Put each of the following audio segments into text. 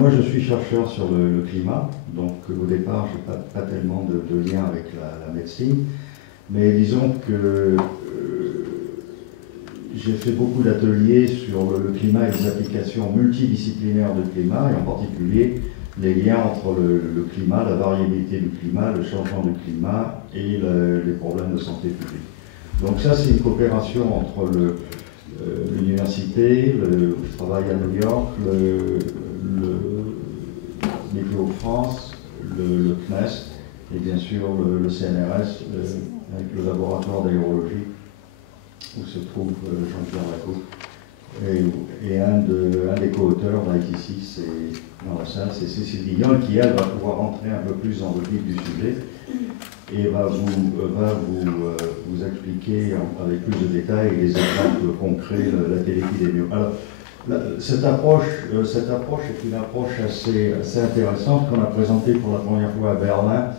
moi, je suis chercheur sur le climat, donc au départ, je n'ai pas tellement de lien avec la médecine, mais disons que j'ai fait beaucoup d'ateliers sur le climat et les applications multidisciplinaires du climat, et en particulier les liens entre le climat, la variabilité du climat, le changement du climat et les problèmes de santé publique. Donc ça, c'est une coopération entre l'université, je travaille à New York, le Météo France, le CNES et bien sûr le CNRS avec le laboratoire d'aérologie où se trouve Jean-Pierre Lacaux. Et un des co-auteurs d'IT6 dans la salle, c'est Cécile Guignol qui, elle, va pouvoir rentrer un peu plus dans le vif du sujet et va vous expliquer avec plus de détails les exemples concrets, la télépidémie. Alors, cette approche est une approche assez intéressante qu'on a présentée pour la première fois à Berlin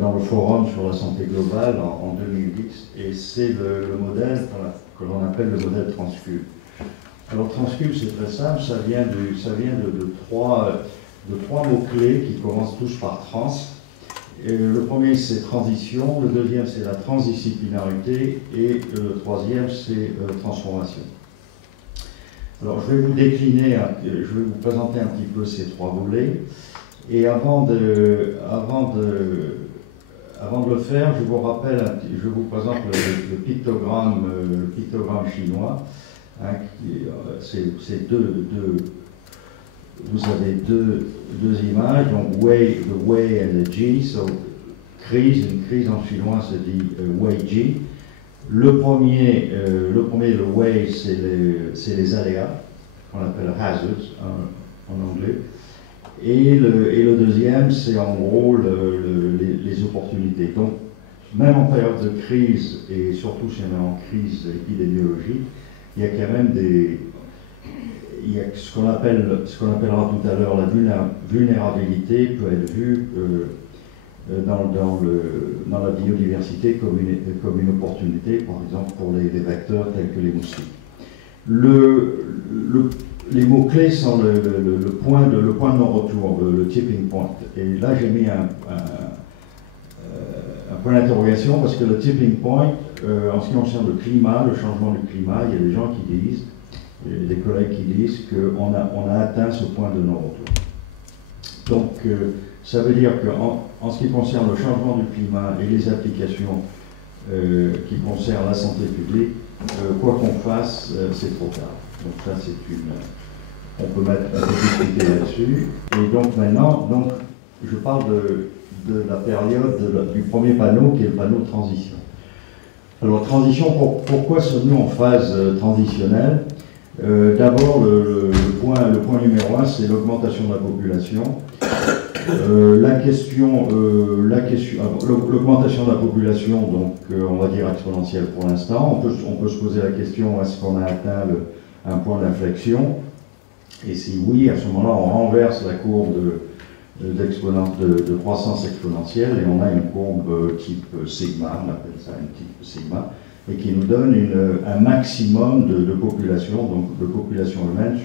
dans le forum sur la santé globale en 2010, et c'est le modèle que l'on appelle le modèle Transcube. Alors Transcube, c'est très simple, ça vient de trois mots-clés qui commencent tous par trans. Et le premier, c'est transition, le deuxième, c'est la transdisciplinarité, et le troisième, c'est transformation. Alors je vais vous décliner, je vais vous présenter un petit peu ces trois volets, et avant de le faire, je vous rappelle, je vous présente le pictogramme chinois. Hein, c'est vous avez deux images, donc the Wei and the Ji, so une crise en chinois se dit Wei Ji. Le premier, le Wei, c'est les aléas, qu'on appelle hazards en anglais. Et le deuxième, c'est en gros les opportunités. Donc, même en période de crise, et surtout si on est en crise épidémiologique, il y a quand même ce qu'on appellera tout à l'heure la vulnérabilité peut être vue dans la biodiversité comme une opportunité, par exemple pour les vecteurs tels que les moustiques. Les mots-clés sont le point de non-retour, le tipping point. Et là, j'ai mis un point d'interrogation parce que le tipping point, en ce qui concerne le climat, le changement du climat, il y a des gens qui disent, des collègues qui disent qu'on a atteint ce point de non-retour. Donc, ça veut dire qu'en ce qui concerne le changement du climat et les applications qui concernent la santé publique, quoi qu'on fasse, c'est trop tard. Donc ça, on peut discuter là-dessus. Et donc maintenant, je parle de la période du premier panneau, qui est le panneau de transition. Alors transition, pourquoi sommes-nous en phase transitionnelle? D'abord, le point numéro 1, c'est l'augmentation de la population. L'augmentation de la population, donc on va dire exponentielle pour l'instant. On peut se poser la question, est-ce qu'on a atteint un point d'inflexion? Et si oui, à ce moment-là, on renverse la courbe de croissance exponentielle et on a une courbe type sigma, on appelle ça une type sigma, et qui nous donne un maximum de population, donc de population humaine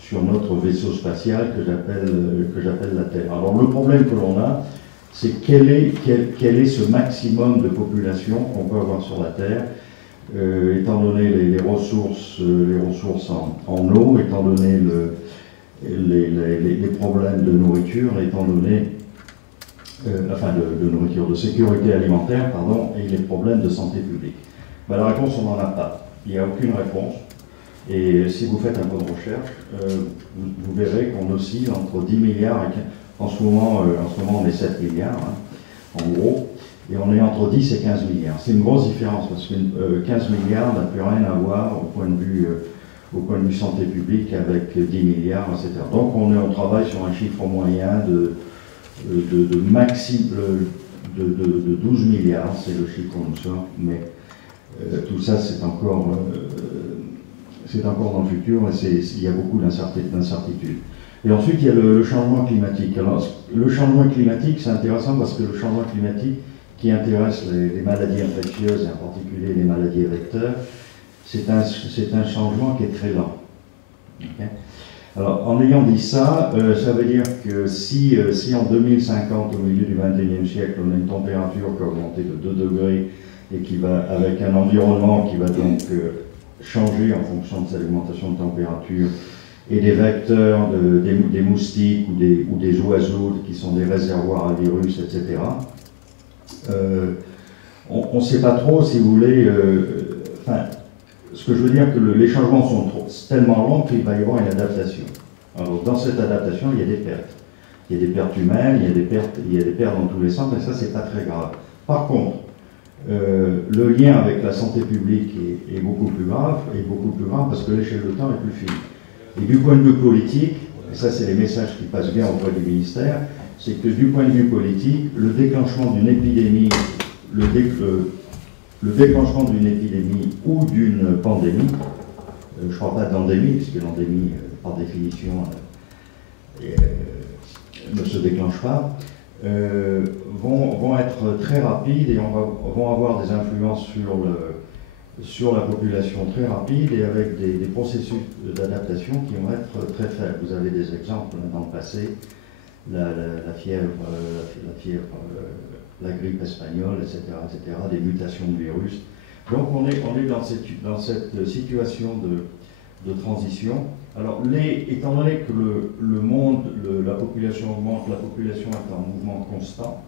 sur notre vaisseau spatial que j'appelle la Terre. Alors le problème que l'on a, c'est quel est ce maximum de population qu'on peut avoir sur la Terre, étant donné les ressources en eau, étant donné les problèmes de nourriture, étant donné de nourriture, de sécurité alimentaire, pardon, et les problèmes de santé publique. Ben, la réponse, on n'en a pas. Il n'y a aucune réponse. Et si vous faites un peu de recherche, vous verrez qu'on oscille entre 10 milliards et en ce moment on est 7 milliards, hein, en gros, et on est entre 10 et 15 milliards. C'est une grosse différence parce que 15 milliards n'a plus rien à voir au point de vue santé publique avec 10 milliards, etc. Donc on travaille sur un chiffre moyen de 12 milliards, c'est le chiffre qu'on nous sort, mais tout ça c'est encore dans le futur et il y a beaucoup d'incertitudes. Et ensuite il y a le changement climatique. Alors, le changement climatique c'est intéressant parce que le changement climatique qui intéresse les maladies infectieuses et en particulier les maladies vecteurs, c'est un changement qui est très lent. Okay. Alors, en ayant dit ça, ça veut dire que si en 2050, au milieu du XXIe siècle, on a une température qui va augmenter de 2 degrés et qui va, avec un environnement qui va donc changer en fonction de cette augmentation de température, et des vecteurs, des moustiques ou des oiseaux qui sont des réservoirs à virus, etc., on ne sait pas trop, si vous voulez, ce que je veux dire, que les changements sont tellement longs qu'il va y avoir une adaptation. Alors, dans cette adaptation, il y a des pertes. Il y a des pertes humaines, il y a des pertes dans tous les sens, et ça, c'est pas très grave. Par contre, le lien avec la santé publique est beaucoup plus grave parce que l'échelle de temps est plus fine. Et du point de vue politique, et ça, c'est les messages qui passent bien auprès du ministère, c'est que du point de vue politique, le déclenchement d'une épidémie, le déclenchement d'une épidémie ou d'une pandémie, je ne parle pas d'endémie, puisque l'endémie, par définition, ne se déclenche pas, vont être très rapides et vont avoir des influences sur la population très rapides et avec des processus d'adaptation qui vont être très faibles. Vous avez des exemples dans le passé, la fièvre, la grippe espagnole, etc., des mutations de virus. Donc on est dans cette situation de transition. Alors, étant donné que le monde, la population augmente, la population est en mouvement constant,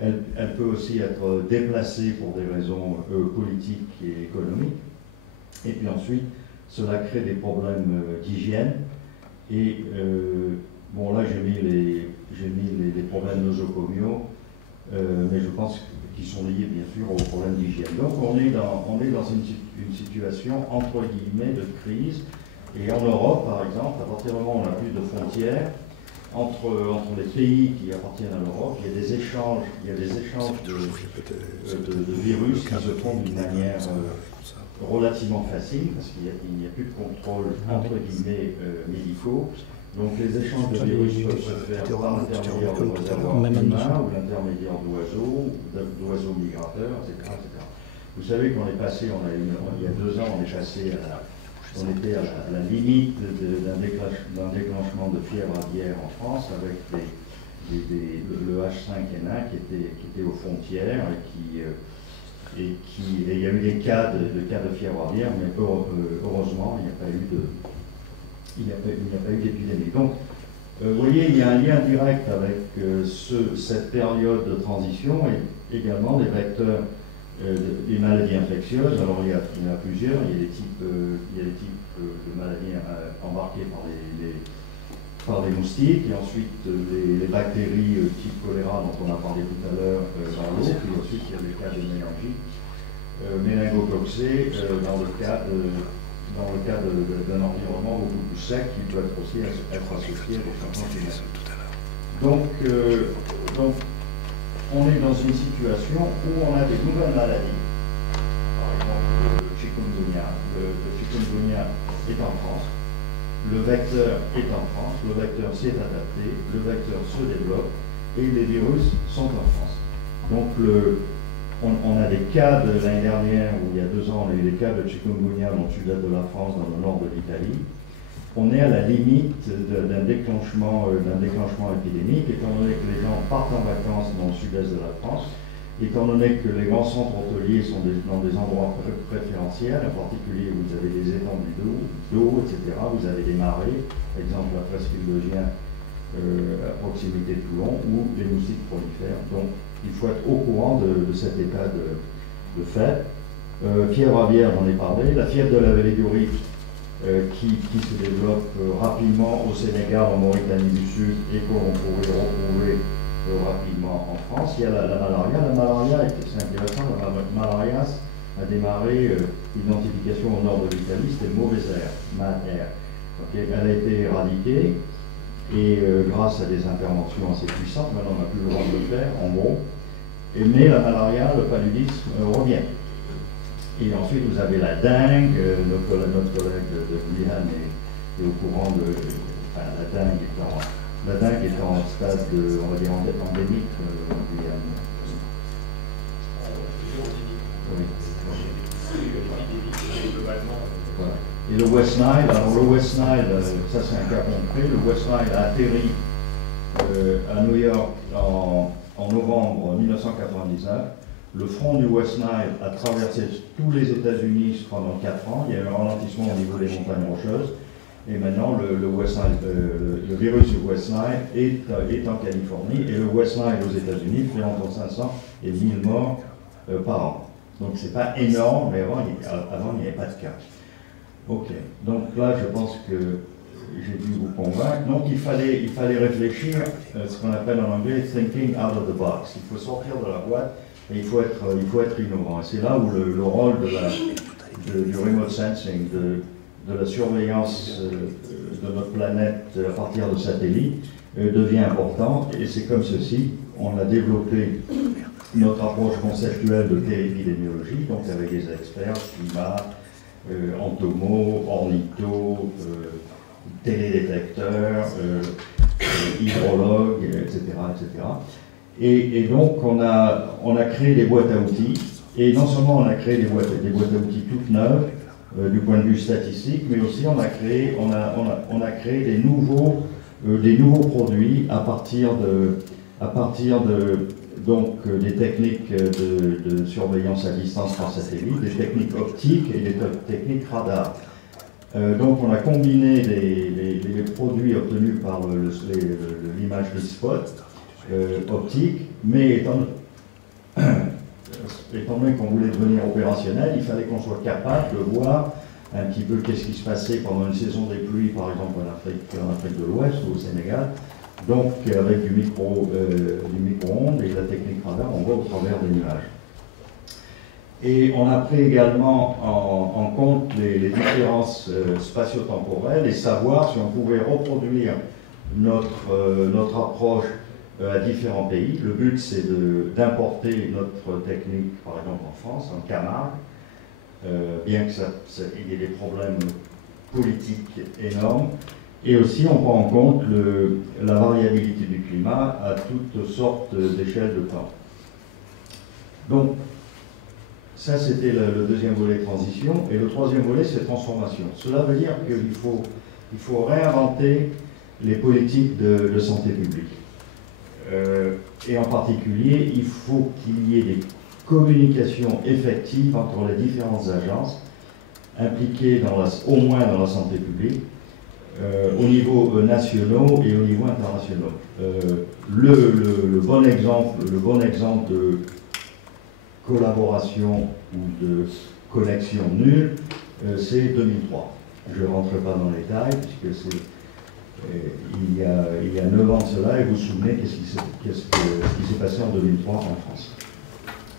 elle peut aussi être déplacée pour des raisons politiques et économiques. Et puis ensuite, cela crée des problèmes d'hygiène. Et bon, là, j'ai mis les problèmes nosocomiaux, mais je pense qu'ils sont liés, bien sûr, aux problèmes d'hygiène. Donc, on est dans une situation, entre guillemets, de crise. Et en Europe, par exemple, à partir du moment où on n'a plus de frontières, entre les pays qui appartiennent à l'Europe, il y a des échanges de virus qui se font d'une manière relativement facile, parce qu'il n'y a plus de contrôle, entre guillemets, médicaux. Donc les échanges de virus peuvent se faire par l'intermédiaire de réservoirs humains ou l'intermédiaire d'oiseaux migrateurs, etc., etc. Vous savez qu'on est passé, il y a 2 ans, on était à la limite d'un déclenchement de fièvre aviaire en France avec le H5N1 qui était aux frontières et il y a eu des cas de fièvre aviaire, mais heureusement, il n'y a pas eu d'épidémie. Donc, vous voyez, il y a un lien direct avec cette période de transition et également les vecteurs des maladies infectieuses. Alors il y en a plusieurs, il y a des types de maladies embarquées par les moustiques, et ensuite les bactéries type choléra dont on a parlé tout à l'heure dans l'eau, puis ensuite il y a des cas de méningite, méningococcée dans le cas d'un environnement beaucoup plus sec qui peut aussi être associé au changement climatique. Donc on est dans une situation où on a des nouvelles maladies. Par exemple, le chikungunya. Le chikungunya est en France. Le vecteur est en France. Le vecteur s'est adapté. Le vecteur se développe. Et les virus sont en France. Donc, on a des cas de l'année dernière, où il y a 2 ans, on a eu des cas de chikungunya dans le sud-est de la France, dans le nord de l'Italie. On est à la limite d'un déclenchement épidémique, étant donné que les gens partent en vacances dans le sud-est de la France, étant donné que les grands centres hôteliers sont dans des endroits préférentiels, en particulier vous avez des étendues d'eau, etc., vous avez des marais, par exemple la presqu'île de Gien à proximité de Toulon, où les moustiques prolifèrent. Donc il faut être au courant de cet état de fait. Fièvre aviaire, j'en ai parlé, la fièvre de la vallée du Rif, qui se développe rapidement au Sénégal, en Mauritanie du Sud, et qu'on pourrait retrouver rapidement en France. Il y a la malaria. La malaria, c'est intéressant, la malaria a démarré l'identification au nord de l'Italie, c'était mauvais air, mal air. Okay. Elle a été éradiquée, et grâce à des interventions assez puissantes, maintenant on n'a plus le droit de le faire, en gros. Mais la malaria, le paludisme revient. Et ensuite, vous avez la dengue. Notre collègue de Guyane est au courant de. Enfin, la dengue est en stade, on va dire, endémique en Guyane. Oui. Voilà. Et le West Nile, alors le West Nile, ça c'est un cas concret, le West Nile a atterri à New York en novembre 1999. Le front du West Nile a traversé tous les États-Unis pendant 4 ans. Il y a eu un ralentissement au niveau des montagnes rocheuses. Et maintenant, le virus du West Nile est en Californie. Et le West Nile aux États-Unis fait entre 500 et 1000 morts par an. Donc c'est pas énorme, mais avant, il n'y avait pas de cas. Ok, donc là, je pense que j'ai dû vous convaincre. Donc il fallait réfléchir, ce qu'on appelle en anglais thinking out of the box. Il faut sortir de la boîte et il faut être innovant. Et c'est là où le rôle du remote sensing, de la surveillance de notre planète à partir de satellites devient important. Et c'est comme ceci, on a développé notre approche conceptuelle de téléépidémiologie, donc avec des experts, climat, entomo, ornitho, télédétecteurs, hydrologues, etc., etc. Et donc on a créé des boîtes à outils, et non seulement on a créé des boîtes à outils toutes neuves du point de vue statistique, mais aussi on a créé des nouveaux produits à partir de des techniques de surveillance à distance par satellite, des techniques optiques et des techniques radar. Donc on a combiné les produits obtenus par l'imagerie spot optique, mais étant donné qu'on voulait devenir opérationnel, il fallait qu'on soit capable de voir un petit peu qu'est-ce qui se passait pendant une saison des pluies, par exemple en Afrique de l'Ouest ou au Sénégal. Donc avec du micro-ondes et de la technique radar, on voit au travers des nuages. Et on a pris également en compte les différences spatio-temporelles et savoir si on pouvait reproduire notre approche à différents pays. Le but, c'est d'importer notre technique, par exemple en France, en Camargue, bien qu'il y ait des problèmes politiques énormes. Et aussi, on prend en compte la variabilité du climat à toutes sortes d'échelles de temps. Donc, ça, c'était le deuxième volet transition. Et le troisième volet, c'est transformation. Cela veut dire qu'il faut réinventer les politiques de santé publique. Et en particulier, il faut qu'il y ait des communications effectives entre les différentes agences impliquées au moins dans la santé publique, au niveau national et au niveau international. Le bon exemple de collaboration ou de connexion nulle, c'est 2003. Je ne rentre pas dans les détails, puisque il y a 9 ans de cela, et vous vous souvenez qu'est-ce qui s'est passé en 2003 en France,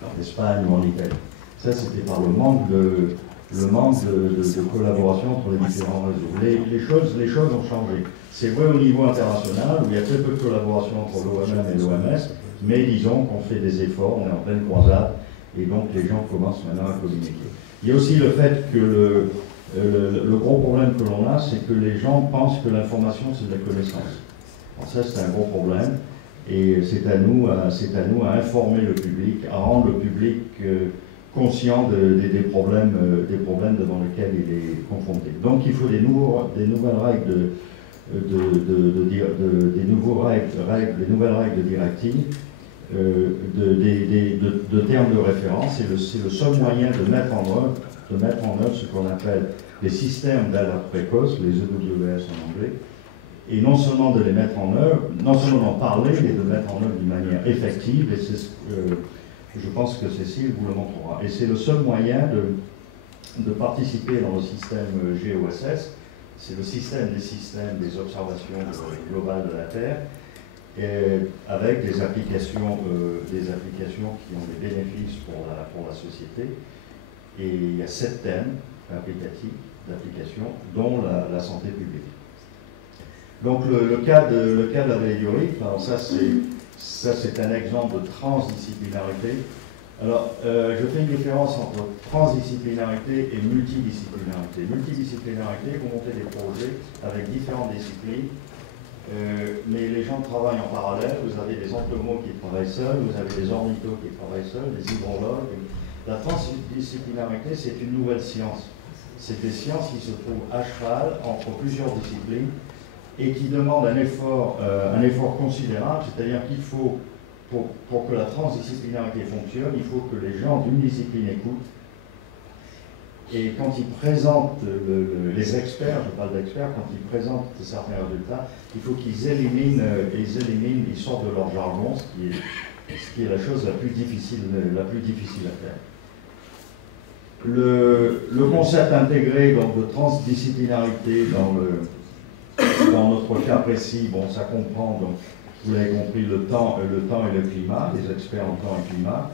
en Espagne ou en Italie. Ça, c'était par le manque de collaboration entre les différents réseaux. Les choses ont changé. C'est vrai au niveau international, où il y a très peu de collaboration entre l'OMM et l'OMS, mais disons qu'on fait des efforts, on est en pleine croisade, et donc les gens commencent maintenant à communiquer. Il y a aussi le fait que le gros problème que l'on a, c'est que les gens pensent que l'information, c'est de la connaissance. Alors ça, c'est un gros problème, et c'est à nous à informer le public, à rendre le public conscient des problèmes devant lesquels il est confronté. Donc il faut des nouvelles règles des nouvelles règles de directives, de termes de référence, et c'est le seul moyen de mettre en œuvre ce qu'on appelle les systèmes d'alerte précoce, les EWS en anglais, et non seulement de les mettre en œuvre, non seulement d'en parler, mais de mettre en œuvre d'une manière effective, et c'est ce que je pense que Cécile vous le montrera. Et c'est le seul moyen de participer dans le système GOSS, c'est le système des observations globales de la Terre, et avec des applications qui ont des bénéfices pour la société. Et il y a 7 thèmes d'application, dont la santé publique. Donc le cas de la vallée du Rift, alors ça c'est un exemple de transdisciplinarité. Alors je fais une différence entre transdisciplinarité et multidisciplinarité. Multidisciplinarité, vous montez des projets avec différentes disciplines, mais les gens travaillent en parallèle. Vous avez des entomologues qui travaillent seuls, vous avez des ornithos qui travaillent seuls, des hydrologues. La transdisciplinarité, c'est une nouvelle science. c'est des sciences qui se trouvent à cheval entre plusieurs disciplines et qui demandent un effort considérable, c'est-à-dire qu'il faut, pour que la transdisciplinarité fonctionne, il faut que les gens d'une discipline écoutent. Et quand ils présentent, les experts, je parle d'experts, quand ils présentent certains résultats, il faut qu'ils éliminent, ils sortent de leur jargon, ce qui est la chose la plus difficile à faire. Le concept intégré donc, de transdisciplinarité dans notre cas précis, bon, ça comprend, donc, vous l'avez compris, le temps et le climat, les experts en temps et climat.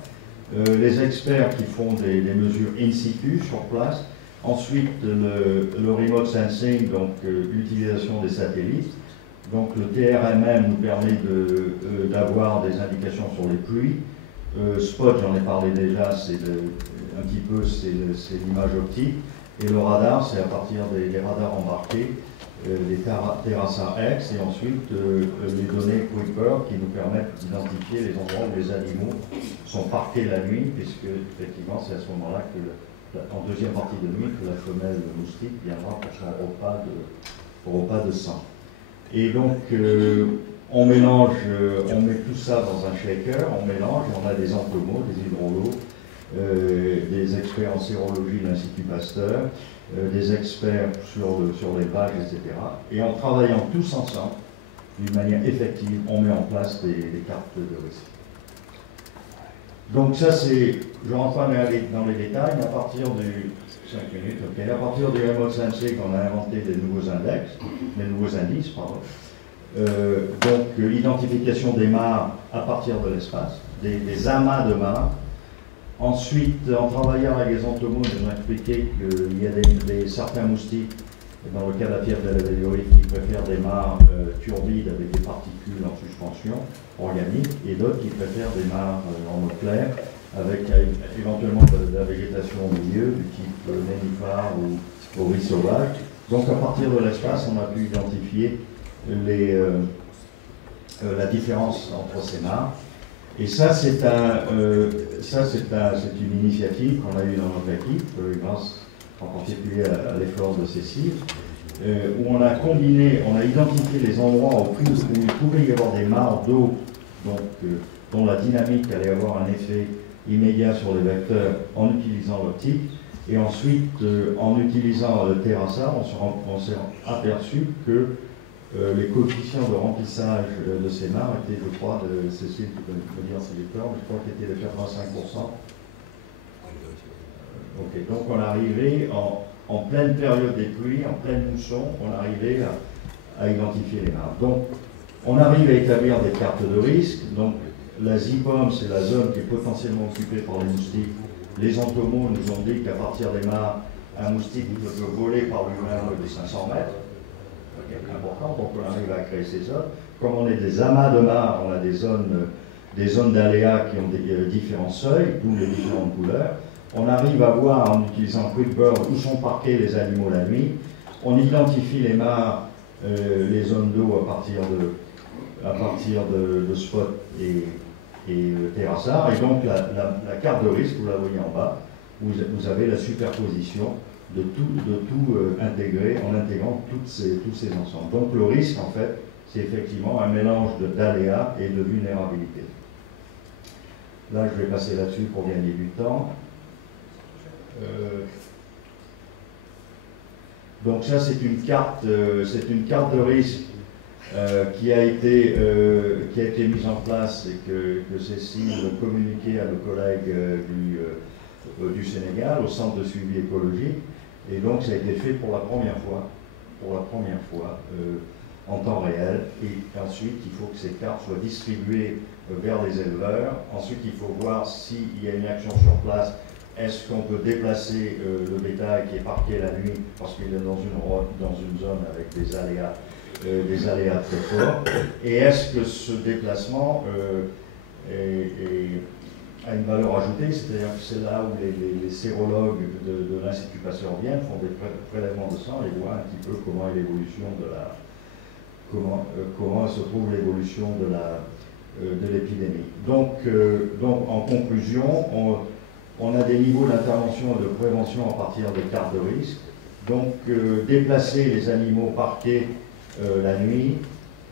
Les experts qui font des mesures in situ, sur place. Ensuite, le remote sensing, donc l'utilisation des satellites. Donc le TRMM nous permet d'avoir des indications sur les pluies. Spot, j'en ai parlé déjà, c'est l'image optique. Et le radar, c'est à partir des radars embarqués, les Terrasar X, et ensuite les données Kuiper qui nous permettent d'identifier les endroits où les animaux sont parqués la nuit, puisque effectivement c'est à ce moment-là que, en deuxième partie de nuit, que la femelle moustique viendra pour son repas de sang. Et donc on mélange, on met tout ça dans un shaker, on mélange, et on a des entomos, des hydrologues, des experts en sérologie de l'Institut Pasteur, des experts sur les vagues, etc. Et en travaillant tous ensemble, d'une manière effective, on met en place des cartes de risque. Donc ça c'est, je ne rentre pas dans les détails, mais à partir du 5 minutes, okay, à partir du remote sensing, on a inventé des nouveaux indices, pardon. Donc identification des mares à partir de l'espace, des amas de mares. Ensuite, en travaillant avec les entomos, ils nous ont expliqué qu'il y a certains moustiques, dans le cas de la fièvre de la Véliorite, qui préfèrent des mares turbides avec des particules en suspension organique, et d'autres qui préfèrent des mares en eau claire, avec éventuellement de la végétation au milieu, du type nénuphar ou riz sauvage. Donc à partir de l'espace, on a pu identifier la différence entre ces mares. Et ça, c'est une initiative qu'on a eue dans notre équipe, grâce en particulier à l'effort de Cécile, où on a combiné, on a identifié les endroits où il pouvait y avoir des mares d'eau, dont la dynamique allait avoir un effet immédiat sur les vecteurs en utilisant l'optique. Et ensuite, en utilisant le Terrasar, on s'est aperçu que les coefficients de remplissage de ces mares étaient, je crois, de Cécile, qui peut me dire si j'ai tort, mais je crois qu'ils étaient de 85%. Ok, donc on arrivait en pleine période des pluies, en pleine mousson, on arrivait à identifier les mares. Donc on arrive à établir des cartes de risque. Donc la ZIPOM, c'est la zone qui est potentiellement occupée par les moustiques. Les entomos nous ont dit qu'à partir des mares, un moustique peut voler par lui-même de 500 mètres. Important, donc on arrive à créer ces zones. Comme on est des amas de mares, on a des zones d'aléas qui ont des différents seuils, d'où les différentes couleurs. On arrive à voir, en utilisant QuickBird, où sont parqués les animaux la nuit. On identifie les mares, les zones d'eau à partir de Spot et Terrasar. Et donc la carte de risque, vous la voyez en bas, vous avez la superposition de tout intégrer en intégrant tous ces ensembles. Donc le risque, en fait, c'est effectivement un mélange d'aléas et de vulnérabilité. Là, je vais passer là-dessus pour gagner du temps. Donc ça, c'est une carte de risque qui a été mise en place et que Cécile a communiqué à nos collègues du Sénégal, au Centre de suivi écologique. Et donc ça a été fait pour la première fois en temps réel. Et ensuite, il faut que ces cartes soient distribuées vers les éleveurs. Ensuite, il faut voir s'il y a une action sur place. Est-ce qu'on peut déplacer le bétail qui est parqué la nuit parce qu'il est dans une zone avec des aléas très forts? Et est-ce que ce déplacement a une valeur ajoutée, c'est-à-dire que c'est là où les sérologues de l'Institut Pasteur viennent, font des prélèvements de sang et voient un petit peu comment est l'évolution comment se trouve l'évolution de l'épidémie. Donc en conclusion, on a des niveaux d'intervention et de prévention à partir des cartes de risque. Donc, déplacer les animaux parqués la nuit.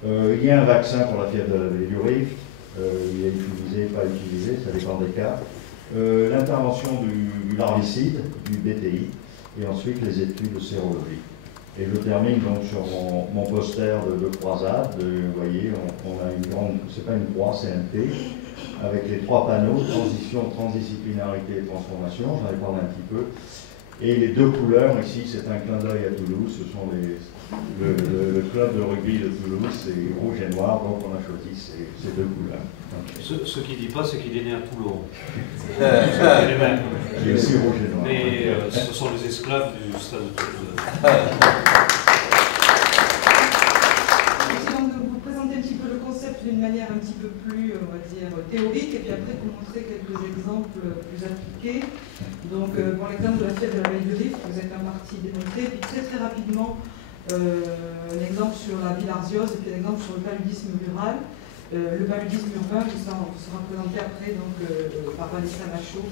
Il y a un vaccin pour la fièvre de la baie du Rift. Il est utilisé, pas utilisé, ça dépend des cas. L'intervention du larvicide, du BTI, et ensuite les études de sérologie. Et je termine donc sur mon poster de croisade. Vous voyez, on a une grande, c'est pas une croix, c'est un T, avec les 3 panneaux, transition, transdisciplinarité et transformation, j'en ai parlé un petit peu. Et les 2 couleurs, ici c'est un clin d'œil à Toulouse, ce sont le club de rugby de Toulouse, c'est rouge et noir, donc on a choisi ces 2 couleurs. Ce qui ne dit pas, c'est qu'il est né à Toulon. Il est aussi rouge et noir. Mais ce sont les esclaves du stade de Toulouse. Donc de vous présenter un petit peu le concept d'une manière un petit peu plus, on va dire, théorique, et puis après vous montrer quelques exemples plus appliqués. Donc pour l'exemple de la fièvre de la baie du Rift, vous êtes en partie démontré, puis très rapidement un exemple sur la bilharziose, et puis un exemple sur le paludisme rural. Le paludisme urbain, tout ça sera présenté après donc, par Vanessa Machaut,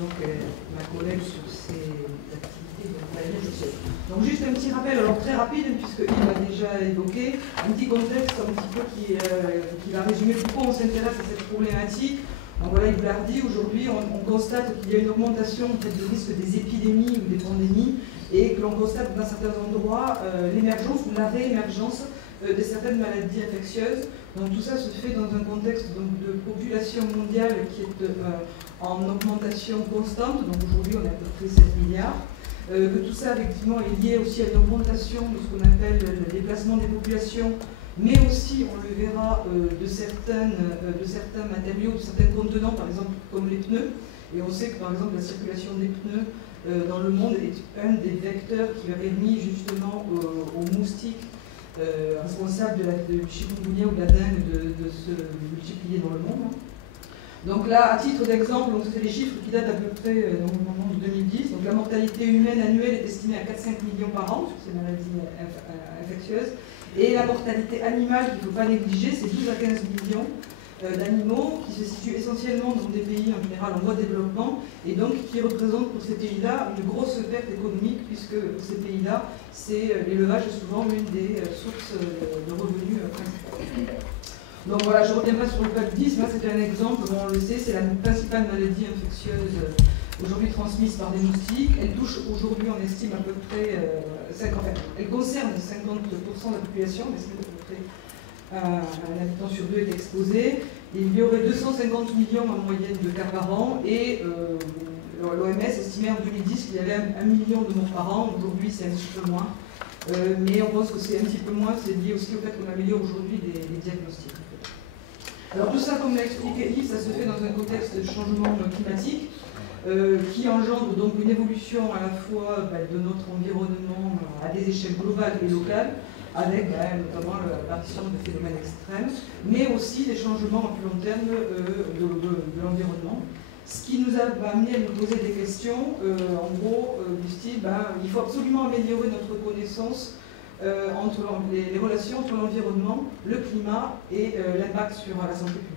donc ma collègue sur ces activités. Donc juste un petit rappel, alors très rapide, puisqu'il l'a déjà évoqué, un petit contexte un petit peu qui va résumer pourquoi on s'intéresse à cette problématique. Donc voilà, il vous l'a dit, aujourd'hui on constate qu'il y a une augmentation du risque des épidémies ou des pandémies, et que l'on constate dans certains endroits l'émergence ou la réémergence de certaines maladies infectieuses. Donc tout ça se fait dans un contexte donc, de population mondiale qui est en augmentation constante. Donc aujourd'hui on est à peu près 7 milliards. Que tout ça effectivement est lié aussi à une augmentation de ce qu'on appelle le déplacement des populations, mais aussi, on le verra, de certains matériaux, de certains contenants, par exemple comme les pneus. Et on sait que par exemple la circulation des pneus dans le monde est un des vecteurs qui a permis justement aux moustiques responsables du chikungunya ou de la dengue de se multiplier dans le monde. Donc là, à titre d'exemple, c'est les chiffres qui datent à peu près au moment de 2010. Donc la mortalité humaine annuelle est estimée à 4-5 millions par an sur ces maladies infectieuses. Et la mortalité animale, qu'il ne faut pas négliger, c'est 12 à 15 millions d'animaux qui se situent essentiellement dans des pays en général en voie de développement et donc qui représentent pour ces pays-là une grosse perte économique puisque pour ces pays-là, l'élevage est souvent une des sources de revenus principales. Donc voilà, je ne reviens pas sur le paludisme, là c'était un exemple, on le sait, c'est la principale maladie infectieuse aujourd'hui transmise par des moustiques. Elle touche aujourd'hui, on estime à peu près, elle concerne 50% de la population, mais c'est à peu près un habitant sur 2 est exposé. Il y aurait 250 millions en moyenne de cas par an et l'OMS estimait en 2010 qu'il y avait 1 million de morts par an. Aujourd'hui, c'est un petit peu moins. Mais on pense que c'est un petit peu moins, c'est lié aussi au fait qu'on améliore aujourd'hui les diagnostics. Alors tout ça, comme l'a expliqué Yves, ça se fait dans un contexte de changement climatique qui engendre donc une évolution à la fois de notre environnement à des échelles globales et locales, avec notamment l'apparition de phénomènes extrêmes, mais aussi des changements à plus long terme de l'environnement. Ce qui nous a amené à nous poser des questions, en gros, du style, il faut absolument améliorer notre connaissance entre les relations entre l'environnement, le climat et l'impact sur la santé publique.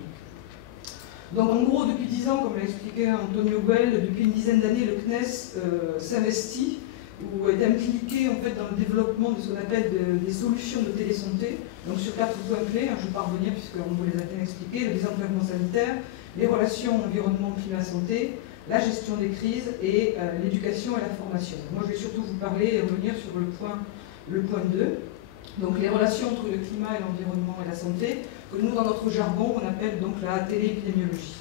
Donc en gros, depuis 10 ans, comme l'a expliqué Antonio Guel, depuis une dizaine d'années, le CNES s'investit ou est impliqué en fait, dans le développement de ce qu'on appelle des solutions de télésanté, donc sur 4 points clés, je vais pas revenir puisqu'on vous les a bien expliqués, le désenclavement sanitaire, les relations environnement, climat, santé, la gestion des crises et l'éducation et la formation. Moi je vais surtout vous parler et revenir sur le point 2, donc les relations entre le climat et l'environnement et la santé, que nous dans notre jargon on appelle donc la téléépidémiologie.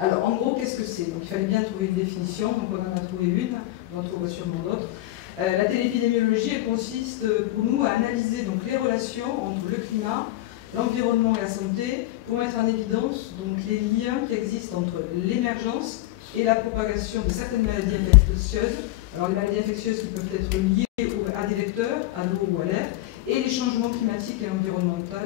Alors en gros qu'est-ce que c'est? Donc il fallait bien trouver une définition, donc on en a trouvé une, on en trouvera sûrement d'autres. La téléépidémiologie elle consiste pour nous à analyser donc, les relations entre le climat, l'environnement et la santé pour mettre en évidence donc, les liens qui existent entre l'émergence et la propagation de certaines maladies infectieuses. Alors les maladies infectieuses qui peuvent être liées à des vecteurs, à l'eau ou à l'air, et les changements climatiques et environnementaux,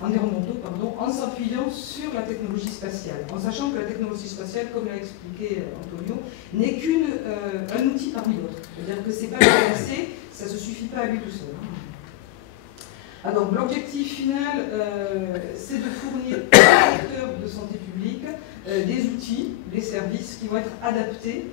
en s'appuyant sur la technologie spatiale, en sachant que la technologie spatiale, comme l'a expliqué Antonio, n'est qu'un outil parmi d'autres. C'est-à-dire que ce n'est pas le panacée, ça ne se suffit pas à lui tout seul. Ah, donc l'objectif final, c'est de fournir aux acteurs de santé publique des outils, des services qui vont être adaptés,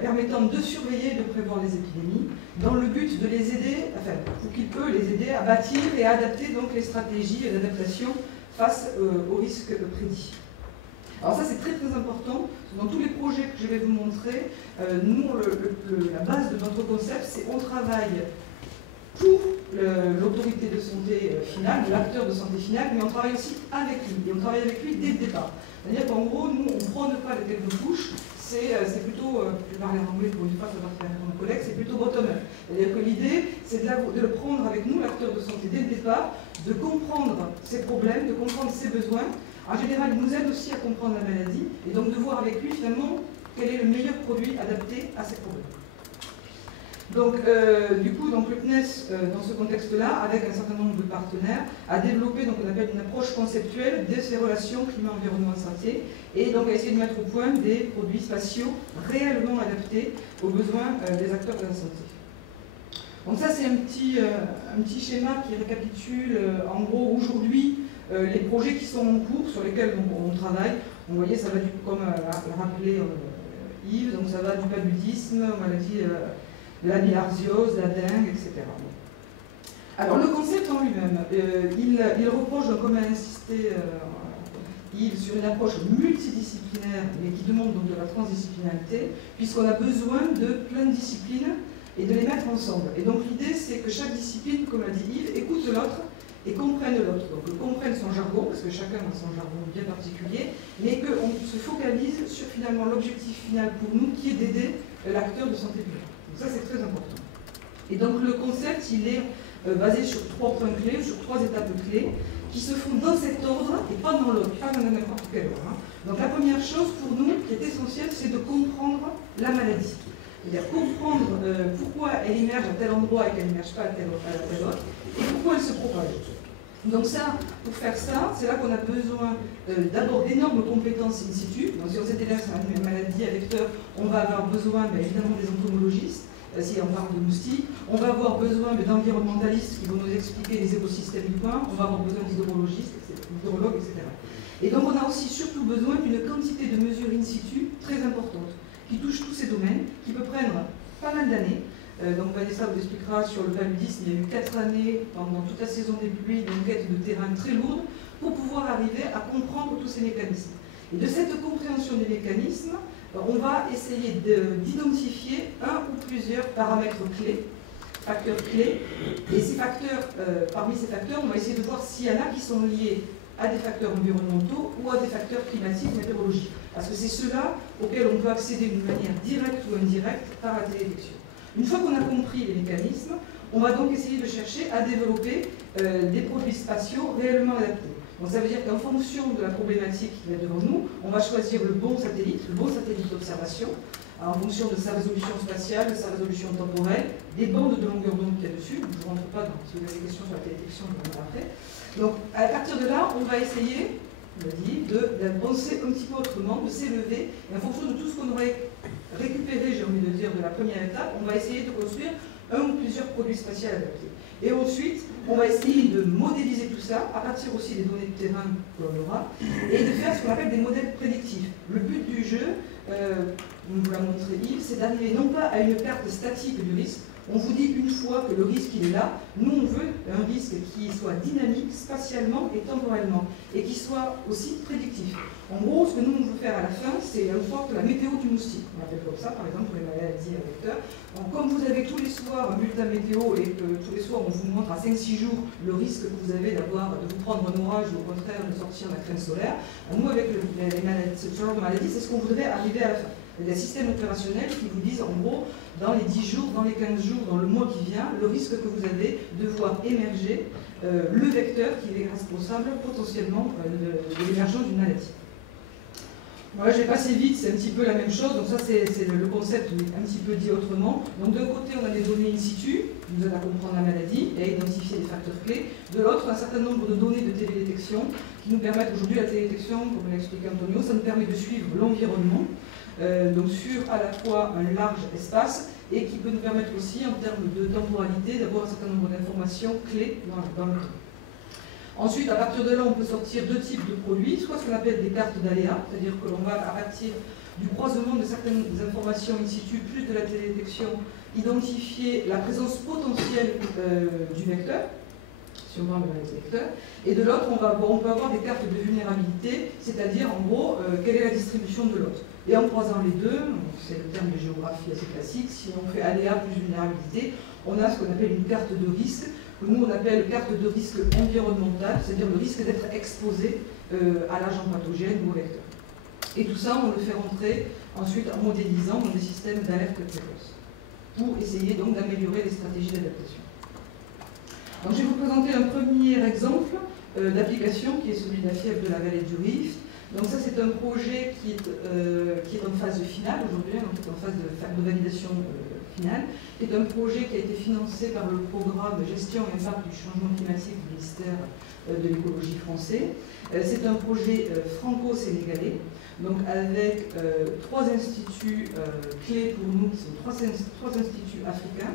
permettant de surveiller et de prévoir les épidémies, dans le but de les aider, enfin, pour qu'il peut les aider à bâtir et à adapter donc les stratégies d'adaptation face aux risques prédits. Alors ça c'est très très important, dans tous les projets que je vais vous montrer, nous la base de notre concept c'est on travaille pour l'autorité de santé finale, l'acteur de santé finale, mais on travaille aussi avec lui, et on travaille avec lui dès le départ. C'est-à-dire qu'en gros, nous, on ne prône pas les têtes de couche, c'est plutôt, je vais parler en anglais pour une fois, ça va faire mon collègue, c'est plutôt bottom-up. C'est-à-dire que l'idée, c'est de le prendre avec nous, l'acteur de santé, dès le départ, de comprendre ses problèmes, de comprendre ses besoins. En général, il nous aide aussi à comprendre la maladie, et donc de voir avec lui, finalement, quel est le meilleur produit adapté à ses problèmes. Donc, du coup, le CNES, dans ce contexte-là, avec un certain nombre de partenaires, a développé donc, on appelle une approche conceptuelle de ces relations climat-environnement-santé, et donc a essayé de mettre au point des produits spatiaux réellement adaptés aux besoins des acteurs de la santé. Donc ça, c'est un petit schéma qui récapitule, en gros, aujourd'hui, les projets qui sont en cours, sur lesquels on travaille. Vous voyez, ça va, comme l'a rappelé Yves, donc ça va du paludisme, on l'a dit, la bilharziose, la dengue, etc. Alors le concept en lui-même, il reproche, comme a insisté Yves, sur une approche multidisciplinaire, mais qui demande donc de la transdisciplinarité, puisqu'on a besoin de plein de disciplines et de les mettre ensemble. Et donc l'idée, c'est que chaque discipline, comme l'a dit Yves, écoute l'autre et comprenne l'autre. Donc comprenne son jargon, parce que chacun a son jargon bien particulier, mais qu'on se focalise sur finalement l'objectif final pour nous, qui est d'aider l'acteur de santé publique. Donc ça, c'est très important. Et donc le concept, il est basé sur 3 points clés, sur 3 étapes clés, qui se font dans cet ordre et pas dans l'autre, pas dans n'importe quel ordre. Donc la première chose pour nous, qui est essentielle, c'est de comprendre la maladie. C'est-à-dire comprendre pourquoi elle émerge à tel endroit et qu'elle n'émerge pas à tel autre, et pourquoi elle se propage. Donc ça, pour faire ça, c'est là qu'on a besoin d'abord d'énormes compétences in situ. Donc si on s'intéresse à une maladie à vecteur, on va avoir besoin évidemment des entomologistes, si on parle de moustiques, on va avoir besoin d'environnementalistes qui vont nous expliquer les écosystèmes du coin, on va avoir besoin d'hydrologistes, d'hydrologues, etc. Et donc on a aussi surtout besoin d'une quantité de mesures in situ très importante, qui touche tous ces domaines, qui peut prendre pas mal d'années. Donc Vanessa vous expliquera sur le paludisme, il y a eu 4 années pendant toute la saison des pluies d'enquête de terrain très lourde pour pouvoir arriver à comprendre tous ces mécanismes. Et de cette compréhension des mécanismes, on va essayer d'identifier un ou plusieurs paramètres clés, facteurs clés, et ces facteurs, parmi ces facteurs, on va essayer de voir s'il y en a qui sont liés à des facteurs environnementaux ou à des facteurs climatiques, météorologiques. Parce que c'est ceux-là auxquels on peut accéder d'une manière directe ou indirecte par la télédétection. Une fois qu'on a compris les mécanismes, on va donc essayer de chercher à développer des produits spatiaux réellement adaptés. Donc ça veut dire qu'en fonction de la problématique qui est devant nous, on va choisir le bon satellite d'observation, en fonction de sa résolution spatiale, de sa résolution temporelle, des bandes de longueur d'onde qu'il y a dessus. Je ne rentre pas dans si vous avez des questions sur la télédétection, on verra après. Donc à partir de là, on va essayer, on l'a dit, de penser un petit peu autrement, de s'élever, et en fonction de tout ce qu'on aurait récupéré, j'ai envie de dire, de la première étape, on va essayer de construire un ou plusieurs produits spatiaux adaptés. Et ensuite, on va essayer de modéliser tout ça, à partir aussi des données de terrain que l'on aura, et de faire ce qu'on appelle des modèles prédictifs. Le but du jeu, on vous l'a montré Yves, c'est d'arriver non pas à une perte statique du risque. On vous dit une fois que le risque il est là, nous on veut un risque qui soit dynamique spatialement et temporellement, et qui soit aussi prédictif. En gros, ce que nous on veut faire à la fin, c'est une fois que la météo du moustique, on appelle comme ça par exemple pour les maladies à vecteur. Donc comme vous avez tous les soirs un bulletin météo et que tous les soirs on vous montre à 5-6 jours le risque que vous avez de vous prendre un orage ou au contraire de sortir de la crème solaire, nous avec ce genre de maladie, c'est ce qu'on voudrait arriver à la fin. Il y a des systèmes opérationnels qui vous disent en gros, dans les 10 jours, dans les 15 jours, dans le mois qui vient, le risque que vous avez de voir émerger le vecteur qui est responsable potentiellement de l'émergence d'une maladie. Voilà, je vais passer vite, c'est un petit peu la même chose, donc ça c'est le concept un petit peu dit autrement. Donc d'un côté on a des données in situ, qui nous aident à comprendre la maladie et à identifier les facteurs clés. De l'autre, un certain nombre de données de télédétection qui nous permettent aujourd'hui, la télédétection, comme l'a expliqué Antonio, ça nous permet de suivre l'environnement. donc sur à la fois un large espace et qui peut nous permettre aussi, en termes de temporalité, d'avoir un certain nombre d'informations clés dans le temps. Ensuite, à partir de là, on peut sortir deux types de produits, soit ce qu'on appelle des cartes d'aléas, c'est-à-dire que l'on va, à partir du croisement de certaines informations in situ, plus de la télédétection, identifier la présence potentielle du vecteur, sûrement le vecteur, et de l'autre, on peut avoir des cartes de vulnérabilité, c'est-à-dire, en gros, quelle est la distribution de l'autre. Et en croisant les deux, c'est le terme de géographie assez classique, si on fait aléa plus vulnérabilité, on a ce qu'on appelle une carte de risque, que nous on appelle carte de risque environnemental, c'est-à-dire le risque d'être exposé à l'agent pathogène ou au vecteur. Et tout ça, on le fait rentrer ensuite en modélisant dans des systèmes d'alerte précoce, pour essayer donc d'améliorer les stratégies d'adaptation. Donc je vais vous présenter un premier exemple d'application qui est celui de la fièvre de la vallée du Rift. Donc ça c'est un projet qui est en phase finale aujourd'hui, donc qui est en phase de validation finale, qui est un projet qui a été financé par le programme de gestion et impact du changement climatique du ministère de l'écologie français. C'est un projet franco-sénégalais, donc avec trois instituts clés pour nous, qui sont trois instituts africains.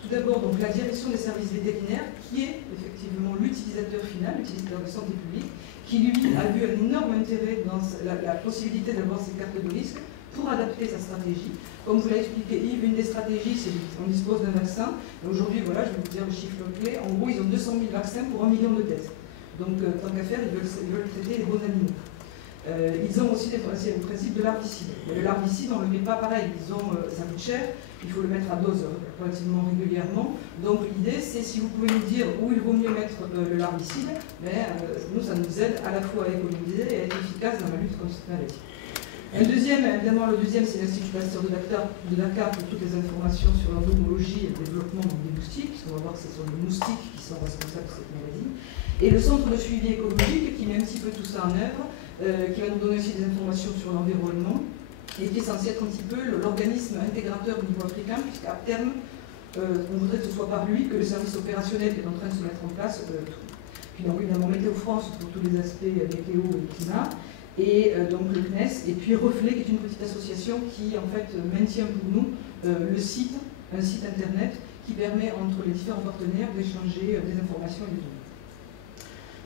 Tout d'abord, donc, la direction des services vétérinaires, qui est effectivement l'utilisateur final, l'utilisateur de santé publique, qui lui a vu un énorme intérêt dans la possibilité d'avoir ces cartes de risque pour adapter sa stratégie. Comme vous l'a expliqué Yves, une des stratégies, c'est qu'on dispose d'un vaccin. Aujourd'hui, voilà, je vais vous dire le chiffre clé. En gros, ils ont 200 000 vaccins pour 1 million de tests. Donc, tant qu'à faire, ils veulent traiter les bons animaux. Ils ont aussi le principe de l'herbicide. Le herbicide, on ne le met pas pareil. Ça coûte cher, il faut le mettre à dose relativement régulièrement. Donc l'idée, c'est si vous pouvez nous dire où il vaut mieux mettre l'herbicide, nous, ça nous aide à la fois à économiser et à être efficace dans la lutte contre cette maladie. Le deuxième, c'est l'Institut Pasteur de Dakar pour toutes les informations sur l'entomologie et le développement des moustiques, puisqu'on va voir que ce sont les moustiques qui sont responsables de cette maladie. Et le Centre de suivi écologique, qui met un petit peu tout ça en œuvre, qui va nous donner aussi des informations sur l'environnement, et qui est censé être un petit peu l'organisme intégrateur au niveau africain, puisqu'à terme, on voudrait que ce soit par lui que le service opérationnel qui est en train de se mettre en place. Puis donc évidemment Météo France pour tous les aspects météo et climat, et donc le CNES, et puis Reflet qui est une petite association qui en fait maintient pour nous un site internet qui permet entre les différents partenaires d'échanger des informations et des données.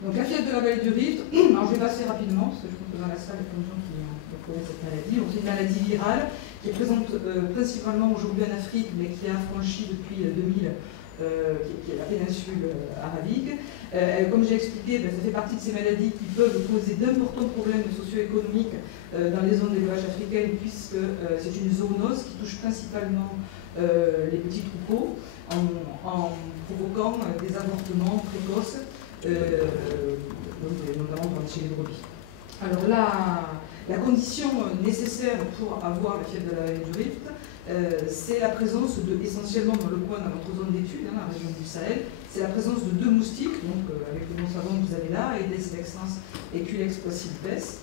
Donc la fièvre de la vallée du Rift, alors je vais passer rapidement parce que je pense que dans la salle il y a plein de gens qui connaissent cette maladie. C'est une maladie virale qui est présente principalement aujourd'hui en Afrique mais qui a franchi depuis 2000 qui est la péninsule arabique. Comme j'ai expliqué, ça fait partie de ces maladies qui peuvent causer d'importants problèmes socio-économiques dans les zones d'élevage africaines puisque c'est une zoonose qui touche principalement les petits troupeaux en provoquant des avortements précoces. Notamment chez les brebis. Alors la condition nécessaire pour avoir la fièvre de la vallée du Rift, c'est la présence essentiellement dans le coin de notre zone d'étude, la région du Sahel, c'est la présence de deux moustiques, donc avec le nom savant que vous avez là, Aedes vexans et Culex poisilipes,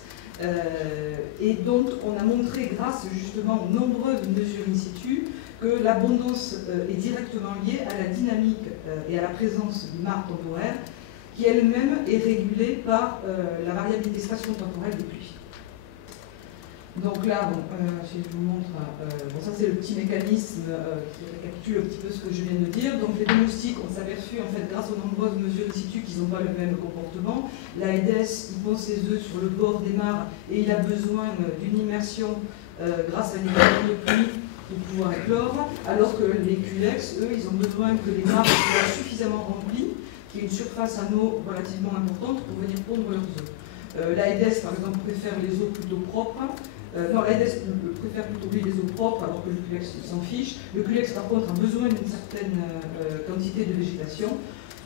et dont on a montré grâce justement aux nombreuses mesures in situ que l'abondance est directement liée à la dynamique et à la présence du marc temporaire qui elle-même est régulée par la variabilité spatio-temporelle des pluies. Donc là, si je vous montre, ça c'est le petit mécanisme qui récapitule un petit peu ce que je viens de dire. Donc les deux moustiques, on s'est aperçu en fait grâce aux nombreuses mesures in situ qu'ils n'ont pas le même comportement. L'Aedes, il pond ses œufs sur le bord des mares et il a besoin d'une immersion grâce à une émission de pluie pour pouvoir éclore, alors que les Culex, eux, ils ont besoin que les mares soient suffisamment remplies, qu'il y ait une surface à eau relativement importante pour venir pondre leurs œufs. L'Aedes, par exemple, préfère les eaux plutôt propres. L'Aedes préfère plutôt les eaux propres, alors que le Culex s'en fiche. Le Culex, par contre, a besoin d'une certaine quantité de végétation.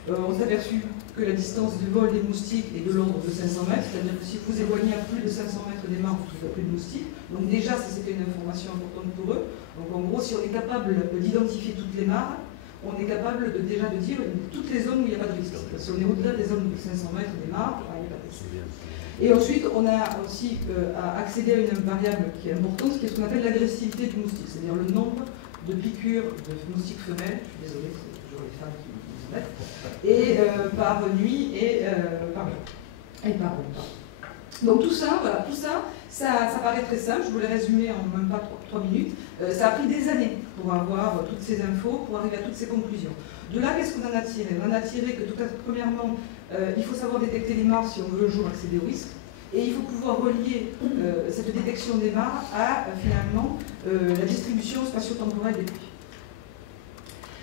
On s'est aperçu que la distance de vol des moustiques est de l'ordre de 500 mètres, c'est-à-dire que si vous éloignez à plus de 500 mètres des mares, vous ne trouvez plus de moustiques. Donc déjà, ça c'était une information importante pour eux. Donc en gros, si on est capable d'identifier toutes les mares, on est capable déjà de dire toutes les zones où il n'y a pas de risque. Si on est au-delà des zones de 500 mètres des mares, il n'y a pas de risque. Et ensuite, on a aussi accédé à une variable qui est importante, qui est ce qu'on appelle l'agressivité du moustique, c'est-à-dire le nombre de piqûres de moustiques femelles, je suis désolée, c'est toujours les femmes qui nous embêtent, et par nuit et par jour. Donc tout ça, voilà, tout ça, Ça paraît très simple, je vous l'ai résumé en même pas 3 minutes. Ça a pris des années pour avoir toutes ces infos, pour arriver à toutes ces conclusions. De là, qu'est-ce qu'on en a tiré? On en a tiré que, premièrement, il faut savoir détecter les mares si on veut un jour accéder au risque. Et il faut pouvoir relier cette détection des mares à, finalement, la distribution spatio-temporelle des pluies.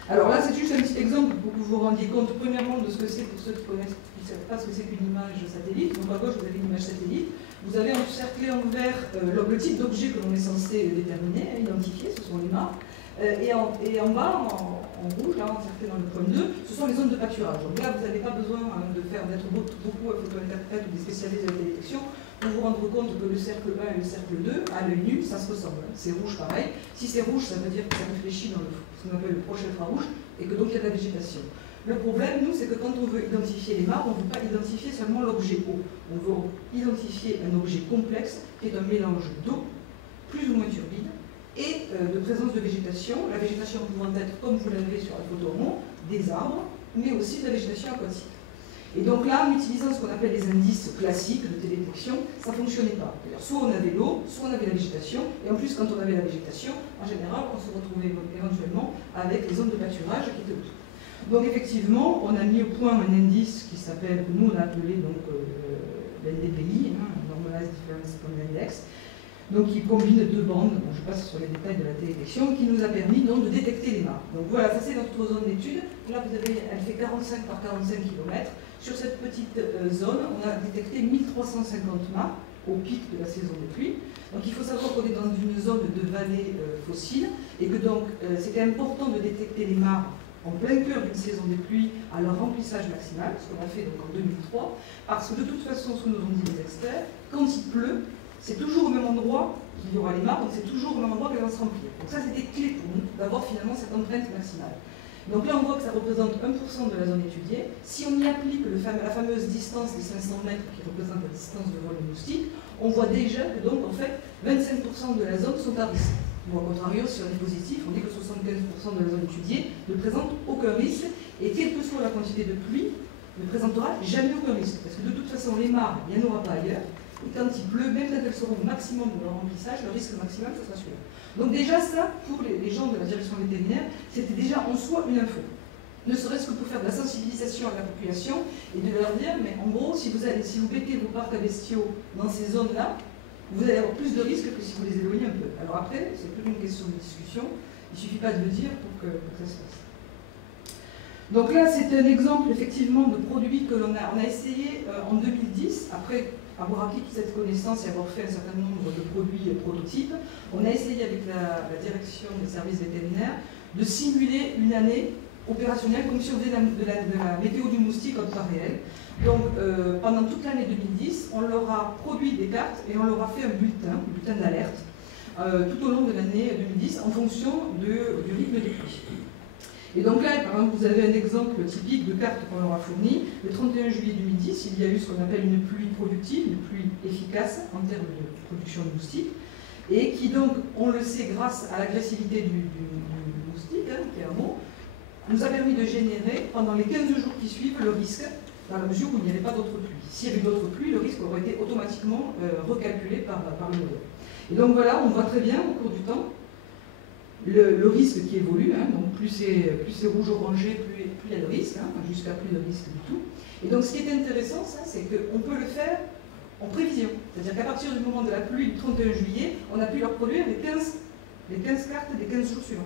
Alors là, c'est juste un petit exemple pour que vous vous rendiez compte, premièrement, de ce que c'est pour ceux qui ne savent pas ce que c'est qu'une image satellite. Donc à gauche, vous avez une image satellite. Vous avez encerclé en vert le type d'objet que l'on est censé déterminer, identifier, ce sont les mares. Et en bas, en rouge, là, encerclé dans le point 2, ce sont les zones de pâturage. Donc là, vous n'avez pas besoin d'être beaucoup à photointerprète ou des spécialistes de la détection pour vous rendre compte que le cercle 1 et le cercle 2, à l'œil nu, ça se ressemble. C'est rouge pareil. Si c'est rouge, ça veut dire que ça réfléchit dans ce qu'on appelle le prochain infrarouge et que donc il y a de la végétation. Le problème, nous, c'est que quand on veut identifier les mares, on ne veut pas identifier seulement l'objet eau. On veut identifier un objet complexe qui est un mélange d'eau, plus ou moins turbide, et de présence de végétation. La végétation pouvant être, comme vous l'avez sur la photo rond, des arbres, mais aussi de la végétation aquatique. Et donc là, en utilisant ce qu'on appelle les indices classiques de télédétection, ça ne fonctionnait pas. Soit on avait l'eau, soit on avait la végétation, et en plus, quand on avait la végétation, en général, on se retrouvait éventuellement avec les zones de pâturage qui étaient autour. Donc effectivement, on a mis au point un indice qui s'appelle, que nous on a appelé donc l'NDPI, Normalized Difference Point Index, donc qui combine 2 bandes, bon, je passe sur les détails de la télédétection, qui nous a permis donc de détecter les mares. Donc voilà, ça c'est notre zone d'étude. Là vous avez, elle fait 45 par 45 km. Sur cette petite zone, on a détecté 1350 mares au pic de la saison des pluies. Donc il faut savoir qu'on est dans une zone de vallée fossile et que donc c'était important de détecter les mares en plein cœur d'une saison des pluies à leur remplissage maximal, ce qu'on a fait donc en 2003, parce que de toute façon, ce que nous ont dit les experts, quand il pleut, c'est toujours au même endroit qu'il y aura les mares, donc c'est toujours au même endroit qu'elles vont se remplir. Donc ça, c'était clé pour nous d'avoir finalement cette empreinte maximale. Donc là, on voit que ça représente 1% de la zone étudiée. Si on y applique la fameuse distance des 500 mètres qui représente la distance de vol de moustique, on voit déjà que donc en fait 25% de la zone sont à risque. Ou au contrario, si on est positif, on dit que 75% de la zone étudiée ne présente aucun risque et quelle que soit la quantité de pluie, ne présentera jamais aucun risque. Parce que de toute façon, les mares, il n'y en aura pas ailleurs. Et quand il pleut, même quand elles seront au maximum de leur remplissage, le risque maximal, ce sera celui-là. Donc déjà ça, pour les gens de la direction vétérinaire, c'était déjà en soi une info. Ne serait-ce que pour faire de la sensibilisation à la population et de leur dire, mais en gros, si vous mettez vos parcs à bestiaux dans ces zones-là, vous allez avoir plus de risques que si vous les éloignez un peu. Alors après, c'est plus une question de discussion, il ne suffit pas de le dire pour que ça se fasse. Donc là, c'est un exemple effectivement de produit que l'on a essayé en 2010, après avoir acquis toute cette connaissance et avoir fait un certain nombre de produits prototypes. On a essayé avec la direction des services vétérinaires de simuler une année opérationnelle comme si on faisait de la météo du moustique en temps réel. Donc pendant toute l'année 2010, on leur a produit des cartes et on leur a fait un bulletin d'alerte tout au long de l'année 2010 en fonction du rythme des pluies. Et donc là, par exemple, vous avez un exemple typique de carte qu'on leur a fournie. Le 31 juillet 2010, il y a eu ce qu'on appelle une pluie productive, une pluie efficace en termes de production de moustiques, et qui donc, on le sait grâce à l'agressivité du moustique, qui est un mot, nous a permis de générer pendant les 15 jours qui suivent le risque, dans la mesure où il n'y avait pas d'autres pluies. S'il y avait d'autres pluies, le risque aurait été automatiquement recalculé par le modèle. Et donc voilà, on voit très bien au cours du temps le risque qui évolue, donc plus c'est rouge-orangé, plus il y a de risque, jusqu'à plus de risque du tout. Et donc ce qui est intéressant, c'est qu'on peut le faire en prévision. C'est-à-dire qu'à partir du moment de la pluie du 31 juillet, on a pu leur produire les 15 cartes des 15 jours suivants.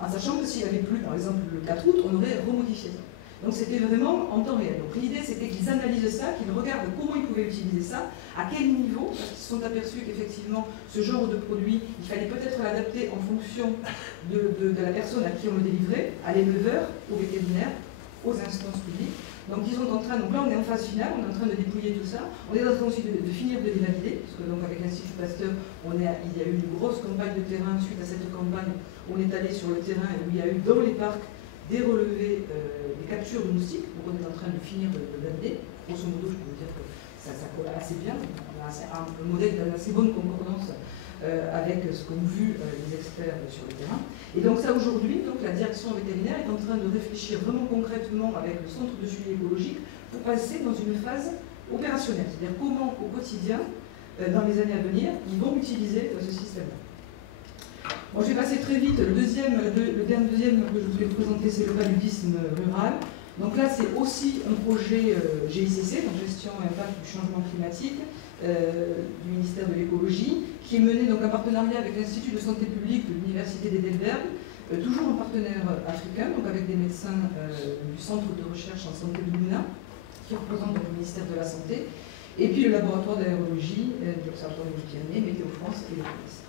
En sachant que s'il y avait plu, par exemple, le 4 août, on aurait remodifié ça. Donc c'était vraiment en temps réel. Donc l'idée c'était qu'ils analysent ça, qu'ils regardent comment ils pouvaient utiliser ça, à quel niveau, parce qu'ils se sont aperçus qu'effectivement ce genre de produit, il fallait peut-être l'adapter en fonction de la personne à qui on le délivrait, à l'éleveur, aux vétérinaires, aux instances publiques. Donc ils sont en train, donc là on est en phase finale, on est en train de dépouiller tout ça, on est en train aussi de finir de les valider, parce que donc avec l'Institut Pasteur, il y a eu une grosse campagne de terrain. Suite à cette campagne, on est allé sur le terrain et où il y a eu dans les parcs des relevés, des captures de moustiques. Donc on est en train de finir de valider. Grosso modo, je peux vous dire que ça colle assez bien. On a un modèle d'assez bonne concordance avec ce qu'ont vu les experts sur le terrain. Et donc ça aujourd'hui, donc, la direction vétérinaire est en train de réfléchir vraiment concrètement avec le centre de suivi écologique pour passer dans une phase opérationnelle. C'est-à-dire comment au quotidien dans les années à venir, ils vont utiliser ce système-là. Bon, je vais passer très vite. Le deuxième que je voulais vous présenter, c'est le paludisme rural. Donc là, c'est aussi un projet GICC, donc Gestion et Impact du Changement Climatique, du ministère de l'Écologie, qui est mené donc en partenariat avec l'Institut de Santé Publique de l'Université d'Heidelberg, toujours un partenaire africain, donc avec des médecins du Centre de Recherche en Santé de Lumina, qui représente donc le ministère de la Santé, et puis le laboratoire d'aérologie de l'Observatoire des Pyrénées, Météo France et le police.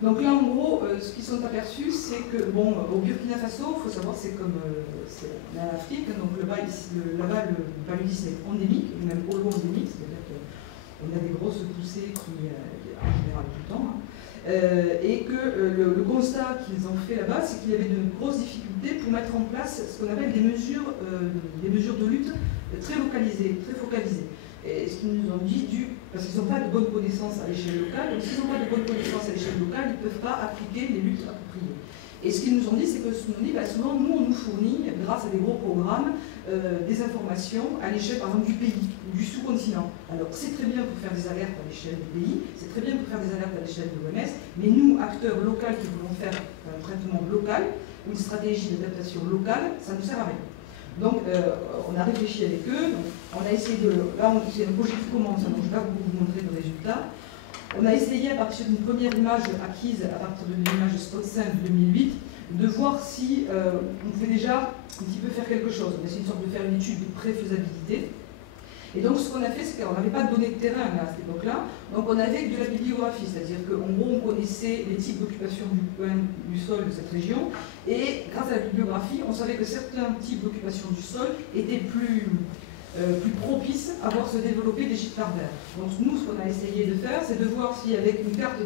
Donc là, en gros, ce qu'ils sont aperçus, c'est que, bon, au Burkina Faso, il faut savoir, c'est comme en Afrique, donc là-bas, le paludisme est endémique, même holo-endémique, c'est-à-dire qu'on a des grosses poussées qui, en général, tout le temps, hein, et que le constat qu'ils ont fait là-bas, c'est qu'il y avait de grosses difficultés pour mettre en place ce qu'on appelle des mesures de lutte très localisées, très focalisées. Et ce qu'ils nous ont dit, parce qu'ils n'ont pas de bonnes connaissances à l'échelle locale, donc s'ils n'ont pas de bonnes connaissances à l'échelle locale, ils ne peuvent pas appliquer les luttes appropriées. Et ce qu'ils nous ont dit, c'est que souvent, nous, on nous fournit, grâce à des gros programmes, des informations à l'échelle, par exemple, du pays, du sous-continent. Alors, c'est très bien pour faire des alertes à l'échelle du pays, c'est très bien pour faire des alertes à l'échelle de l'OMS, mais nous, acteurs locaux qui voulons faire un traitement local, ou une stratégie d'adaptation locale, ça ne nous sert à rien. Donc, on a réfléchi avec eux, donc, on a essayé de... Là, c'est un projet qui commence, donc je ne vais pas vous montrer le résultat. On a essayé, à partir d'une première image acquise, à partir de l'image Spot5 2008, de voir si on pouvait déjà un petit peu faire quelque chose. On a essayé une sorte de faire une étude de préfaisabilité. Et donc, ce qu'on a fait, c'est qu'on n'avait pas de données de terrain à cette époque-là, donc on avait de la bibliographie, c'est-à-dire qu'en gros, on connaissait les types d'occupation du sol de cette région, et grâce à la bibliographie, on savait que certains types d'occupation du sol étaient plus propices à voir se développer des gîtes larvaires. Donc nous, ce qu'on a essayé de faire, c'est de voir si avec une carte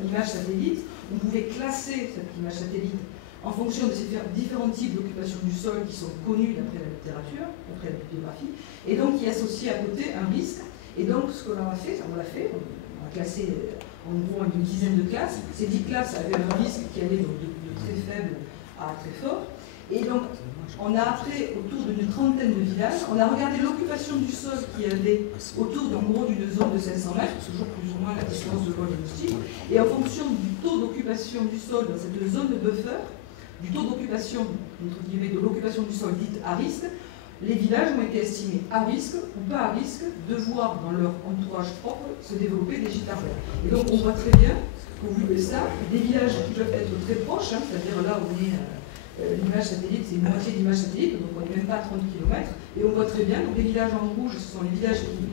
d'image satellite, on pouvait classer cette image satellite en fonction de ces différents types d'occupation du sol qui sont connus d'après la littérature, d'après la bibliographie, et donc qui associent à côté un risque. Et donc ce que l'on a fait, on a classé en gros une dizaine de classes. Ces 10 classes avaient un risque qui allait donc de très faible à très fort. Et donc on a après, autour d'une trentaine de villages, on a regardé l'occupation du sol qu'il y avait autour d'en gros d'une zone de 500 mètres, toujours plus ou moins la distance de vol de moustique, et en fonction du taux d'occupation du sol dans cette zone de buffer, du taux d'occupation, entre guillemets, de l'occupation du sol dite à risque, les villages ont été estimés à risque ou pas à risque de voir dans leur entourage propre se développer des gîtes larvaires. Et donc on voit très bien, au vu de ça, des villages qui peuvent être très proches, hein, c'est-à-dire là où on est l'image satellite, c'est une moitié d'image satellite, donc on n'est même pas à 30 km, et on voit très bien, donc les villages en rouge, ce sont les villages qui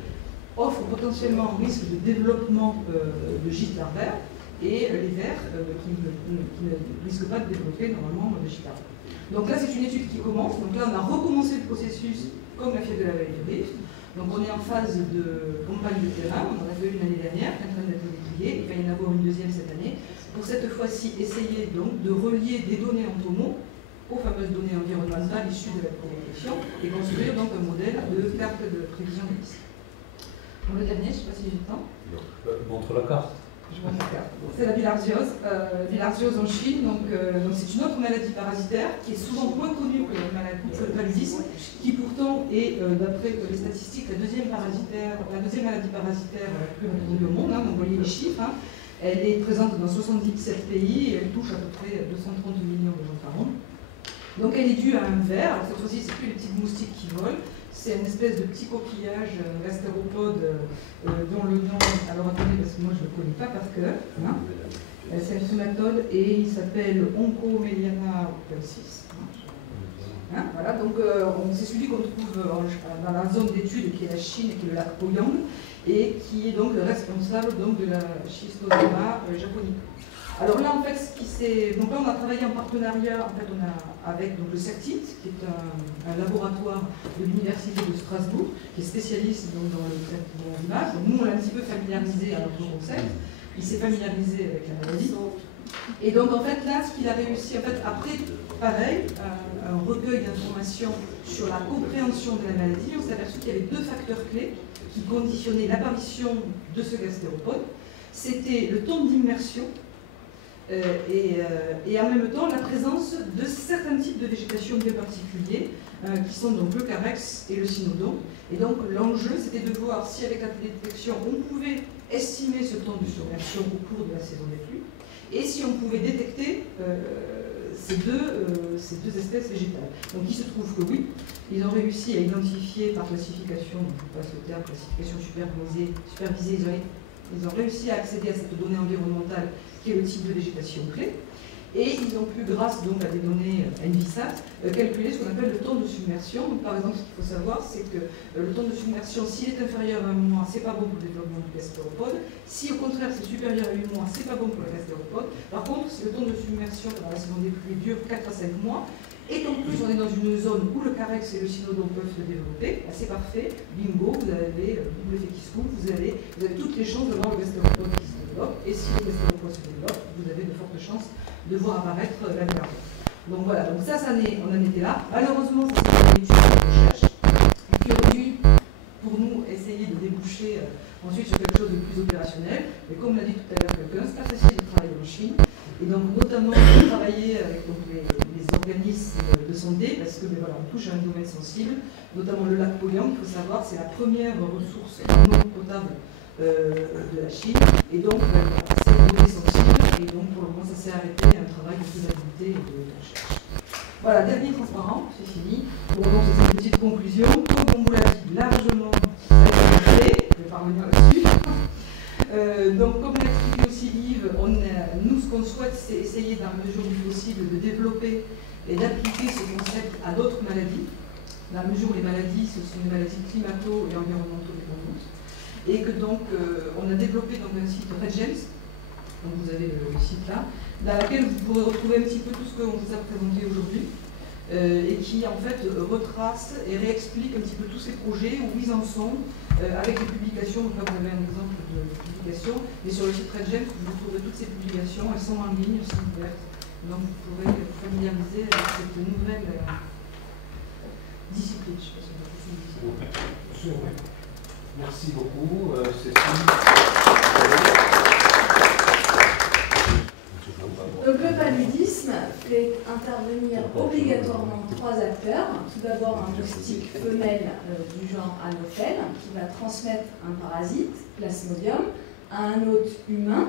offrent potentiellement un risque de développement de gîtes larvaires, et les verts qui ne risquent pas de développer normalement de gîtes larvaires. Donc là, c'est une étude qui commence. Donc là, on a recommencé le processus comme la fièvre de la vallée du Rift. Donc on est en phase de campagne de terrain. On en a fait une l'année dernière, qui est en train d'être décriée. Il va y en avoir une deuxième cette année. Pour cette fois-ci, essayer donc de relier des données en TOMO aux fameuses données environnementales issues de la protection et construire donc un modèle de carte de prévision de risque. Bon, le dernier, je ne sais pas si j'ai le temps. Montre la carte. Je vois la carte. Bon, c'est la bilharziose en Chine, donc c'est une autre maladie parasitaire qui est souvent moins connue que le paludisme, qui pourtant est, d'après les statistiques, la deuxième maladie parasitaire la plus répandue au monde, hein, donc vous voyez les chiffres. Hein. Elle est présente dans 77 pays et elle touche à peu près 230 millions de gens par an. Donc elle est due à un ver. Alors cette fois-ci, c'est plus les petites moustiques qui volent. C'est une espèce de petit coquillage gastéropode dont le nom, alors attendez parce que moi je ne le connais pas par cœur, hein. C'est un somatode et il s'appelle Onchomeliana opus. Hein, voilà, donc c'est celui qu'on trouve dans la zone d'étude qui est la Chine et qui est le lac Poyang et qui est donc responsable donc, de la schistosoma japonica. Alors là, en fait, donc là, on a travaillé en partenariat avec donc, le CERTIT, qui est un laboratoire de l'Université de Strasbourg, qui est spécialiste donc, dans le traitement d'image. Donc nous, on l'a un petit peu familiarisé à notre concept. Il s'est familiarisé avec la maladie. Et donc, en fait, là, ce qu'il a réussi, en fait, après, pareil, un recueil d'informations sur la compréhension de la maladie, on s'est aperçu qu'il y avait deux facteurs clés qui conditionnaient l'apparition de ce gastéropode. C'était le temps d'immersion, et en même temps la présence de certains types de végétation bien particuliers qui sont donc le carex et le cynodon. Et donc l'enjeu c'était de voir si avec la détection on pouvait estimer ce temps de submersion au cours de la saison des pluies, et si on pouvait détecter ces deux espèces végétales. Donc il se trouve que oui, ils ont réussi à identifier par classification, je vous passe le terme, classification supervisée, ils ont réussi à accéder à cette donnée environnementale qui est le type de végétation clé. Et ils ont pu, grâce donc à des données NVSAT, calculer ce qu'on appelle le temps de submersion. Donc, par exemple, ce qu'il faut savoir, c'est que le temps de submersion, s'il est inférieur à 1 mois, c'est pas bon pour le développement du gastéropode. Si au contraire c'est supérieur à 8 mois, c'est pas bon pour le gastéropode. Par contre, si le temps de submersion pendant la saison des pluies dure 4 à 5 mois, et qu'en plus on est dans une zone où le carex et le cynodon peuvent se développer, c'est parfait, bingo, vous avez double effet qui se coupe, vous avez toutes les chances d'avoir le gastéropode qui se développe, et si le gastéropode se développe, vous avez de fortes chances de voir apparaître la merde. Donc voilà, donc ça on en était là. Malheureusement, ça c'est une étude de recherche qui aurait dû, pour nous, essayer de déboucher ensuite sur quelque chose de plus opérationnel. Mais comme l'a dit tout à l'heure quelqu'un, c'est pas facile de travailler en Chine. Et donc notamment de travailler avec donc, les organismes de santé, parce que voilà, on touche à un domaine sensible, notamment le lac Poyang, il faut savoir, c'est la première ressource non potable de la Chine, et donc c'est une donnée sensible, et donc pour le moment ça s'est arrêté à un travail de faisabilité et de recherche. Voilà, dernier transparent, c'est fini. Bon, donc c'est une petite conclusion. Comme on vous l'a dit largement, ça a été fait, je vais pas revenir là-dessus. Donc comme l'a expliqué aussi Yves, nous ce qu'on souhaite c'est essayer dans la mesure du possible de développer et d'appliquer ce concept à d'autres maladies, dans la mesure où les maladies ce sont des maladies climato- et environnementaux dépendantes. Et que donc on a développé donc, un site RedGems, donc vous avez le site là, dans lequel vous pourrez retrouver un petit peu tout ce qu'on vous a présenté aujourd'hui, et qui en fait retrace et réexplique un petit peu tous ces projets, où ils en sont, avec les publications. Donc là vous avez un exemple de publication, mais sur le site RedGems vous trouverez toutes ces publications, elles sont en ligne, elles sont ouvertes, donc vous pourrez vous familiariser avec cette nouvelle discipline. Je sais pas si on va dire discipline. Merci beaucoup, Cécile. Donc le paludisme fait intervenir obligatoirement 3 acteurs. Tout d'abord un moustique femelle du genre Anophèle qui va transmettre un parasite, Plasmodium, à un hôte humain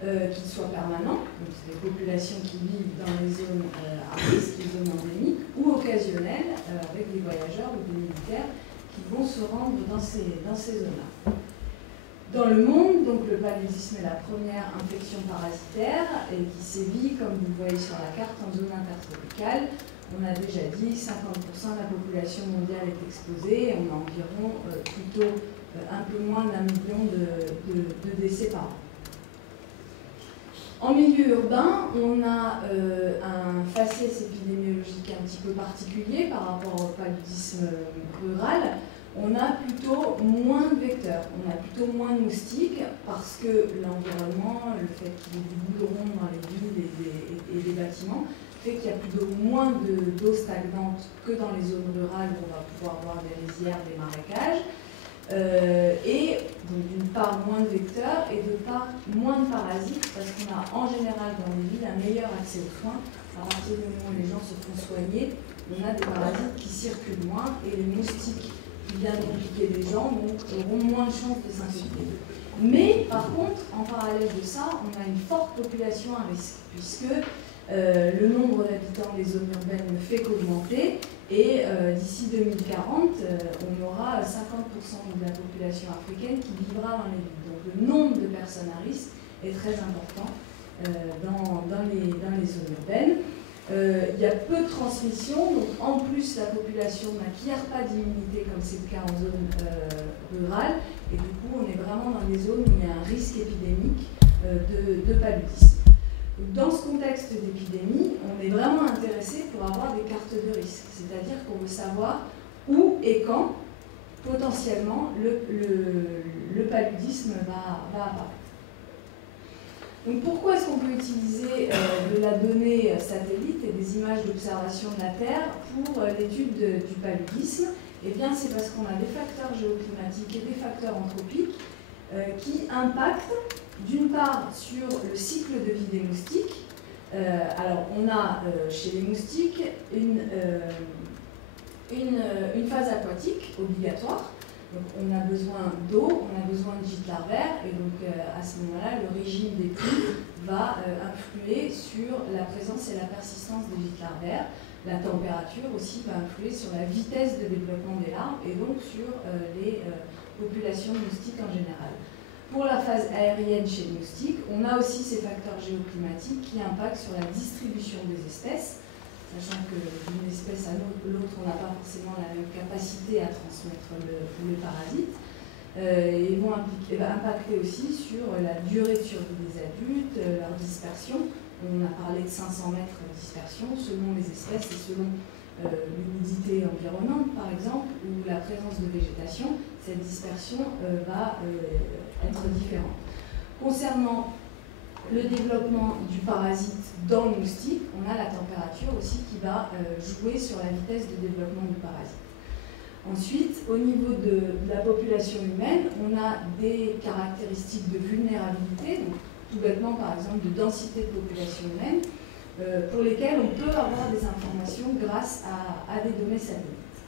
qui soit permanent, donc c'est des populations qui vivent dans les zones à risque, les zones endémiques, ou occasionnelles avec des voyageurs ou des militaires qui vont se rendre dans ces zones-là. Dans le monde, donc, le paludisme est la première infection parasitaire et qui sévit, comme vous le voyez sur la carte, en zone intertropicale. On a déjà dit 50% de la population mondiale est exposée et on a environ plutôt un peu moins d'1 million de décès par an. En milieu urbain, on a un faciès épidémiologique un petit peu particulier par rapport au paludisme rural. On a plutôt moins de vecteurs, on a plutôt moins de moustiques parce que l'environnement, le fait qu'il y ait du goudron dans les villes et des bâtiments, fait qu'il y a plutôt moins d'eau stagnante que dans les zones rurales où on va pouvoir avoir des rizières, des marécages. Et donc d'une part moins de vecteurs et de part moins de parasites parce qu'on a en général dans les villes un meilleur accès aux soins. À partir du moment où les gens se font soigner, on a des parasites qui circulent moins et les moustiques qui viendront piquer les gens auront moins de chances de s'infecter. Mais par contre, en parallèle de ça, on a une forte population à risque puisque le nombre d'habitants des zones urbaines ne fait qu'augmenter et d'ici 2040, on aura 50% de la population africaine qui vivra dans les villes. Donc le nombre de personnes à risque est très important dans les zones urbaines. Il y a peu de transmission, donc en plus la population n'acquiert pas d'immunité comme c'est le cas en zone rurale, et du coup on est vraiment dans des zones où il y a un risque épidémique de paludisme. Dans ce contexte d'épidémie, on est vraiment intéressé pour avoir des cartes de risque, c'est-à-dire qu'on veut savoir où et quand potentiellement le paludisme va apparaître. Donc pourquoi est-ce qu'on peut utiliser de la donnée satellite et des images d'observation de la Terre pour l'étude du paludisme? Eh bien c'est parce qu'on a des facteurs géoclimatiques et des facteurs anthropiques qui impactent d'une part sur le cycle de vie des moustiques. Alors on a chez les moustiques une phase aquatique obligatoire Donc on a besoin d'eau, on a besoin de gîtes larvaires, et donc à ce moment-là, le régime des pluies va influer sur la présence et la persistance des gîtes larvaires. La température aussi va influer sur la vitesse de développement des larves et donc sur les populations de moustiques en général. Pour la phase aérienne chez le moustique, on a aussi ces facteurs géoclimatiques qui impactent sur la distribution des espèces, sachant que d'une espèce à l'autre, on n'a pas forcément la même capacité à transmettre le parasite. Ils vont impacter aussi sur la durée de survie des adultes, leur dispersion. On a parlé de 500 mètres de dispersion selon les espèces et selon l'humidité environnante, par exemple, ou la présence de végétation. Cette dispersion va être différente. Concernant le développement du parasite dans le moustique, on a la température aussi qui va jouer sur la vitesse de développement du parasite. Ensuite, au niveau de la population humaine, on a des caractéristiques de vulnérabilité, donc tout bêtement par exemple de densité de population humaine, pour lesquelles on peut avoir des informations grâce à des données satellites.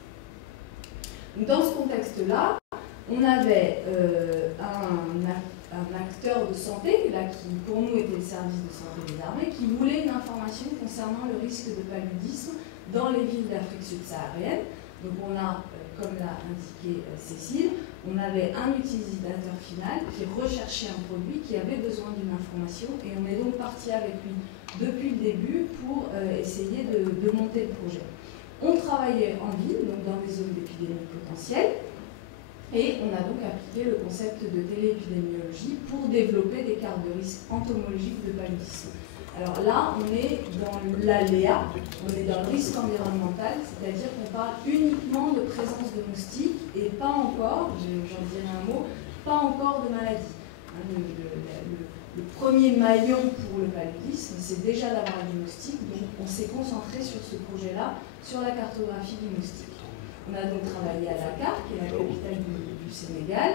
Dans ce contexte-là, on avait un acteur de santé, là, qui pour nous était le service de santé des armées, qui voulait une information concernant le risque de paludisme dans les villes d'Afrique subsaharienne. Donc on a, comme l'a indiqué Cécile, on avait un utilisateur final qui recherchait un produit, qui avait besoin d'une information, et on est donc parti avec lui depuis le début pour essayer de monter le projet. On travaillait en ville, donc dans des zones d'épidémie potentielle, et on a donc appliqué le concept de téléépidémiologie pour développer des cartes de risque entomologiques de paludisme. Alors là, on est dans l'aléa, on est dans le risque environnemental, c'est-à-dire qu'on parle uniquement de présence de moustiques et pas encore, j'en dirai un mot, pas encore de maladie. Le premier maillon pour le paludisme, c'est déjà d'avoir du moustique, donc on s'est concentré sur ce projet-là, sur la cartographie du moustique. On a donc travaillé à Dakar, qui est la capitale du Sénégal,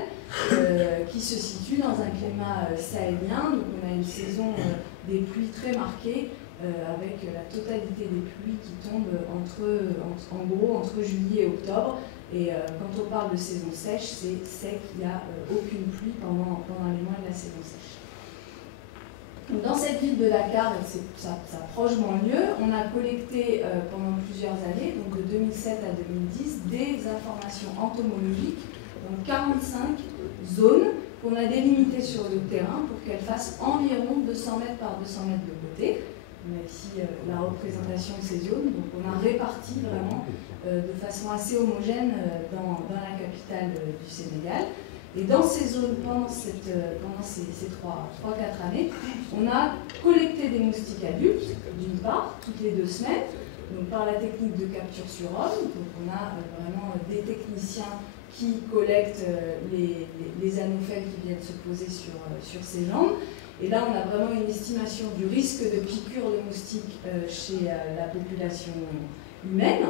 qui se situe dans un climat sahélien. Donc on a une saison des pluies très marquée, avec la totalité des pluies qui tombent en gros entre juillet et octobre. Et quand on parle de saison sèche, c'est sec, il n'y a aucune pluie pendant les mois de la saison sèche. Dans cette ville de Dakar et sa proche banlieue, on a collecté pendant plusieurs années, donc de 2007 à 2010, des informations entomologiques, donc 45 zones qu'on a délimitées sur le terrain pour qu'elles fassent environ 200 mètres par 200 mètres de côté. On a ici la représentation de ces zones, donc on a réparti vraiment de façon assez homogène dans la capitale du Sénégal. Et dans ces zones, pendant ces 3-4 années, on a collecté des moustiques adultes, d'une part, toutes les 2 semaines, donc par la technique de capture sur homme. Donc on a vraiment des techniciens qui collectent les anophèles qui viennent se poser sur ces jambes. Et là, on a vraiment une estimation du risque de piqûre de moustiques chez la population humaine.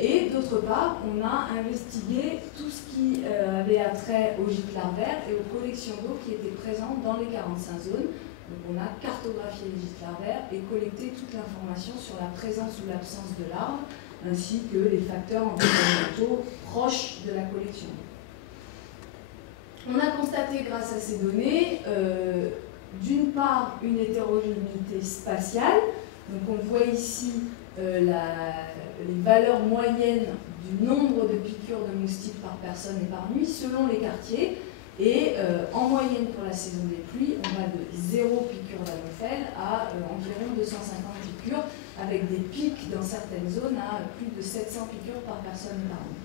Et d'autre part, on a investigué tout ce qui avait attrait aux gîtes larvaires et aux collections d'eau qui étaient présentes dans les 45 zones. Donc on a cartographié les gîtes larvaires et collecté toute l'information sur la présence ou l'absence de larves, ainsi que les facteurs environnementaux proches de la collection d'eau. On a constaté grâce à ces données, d'une part, une hétérogénéité spatiale. Donc on voit ici les valeurs moyennes du nombre de piqûres de moustiques par personne et par nuit selon les quartiers. Et en moyenne pour la saison des pluies, on va de 0 piqûres d'anophèle à environ 250 piqûres, avec des pics dans certaines zones à plus de 700 piqûres par personne et par nuit.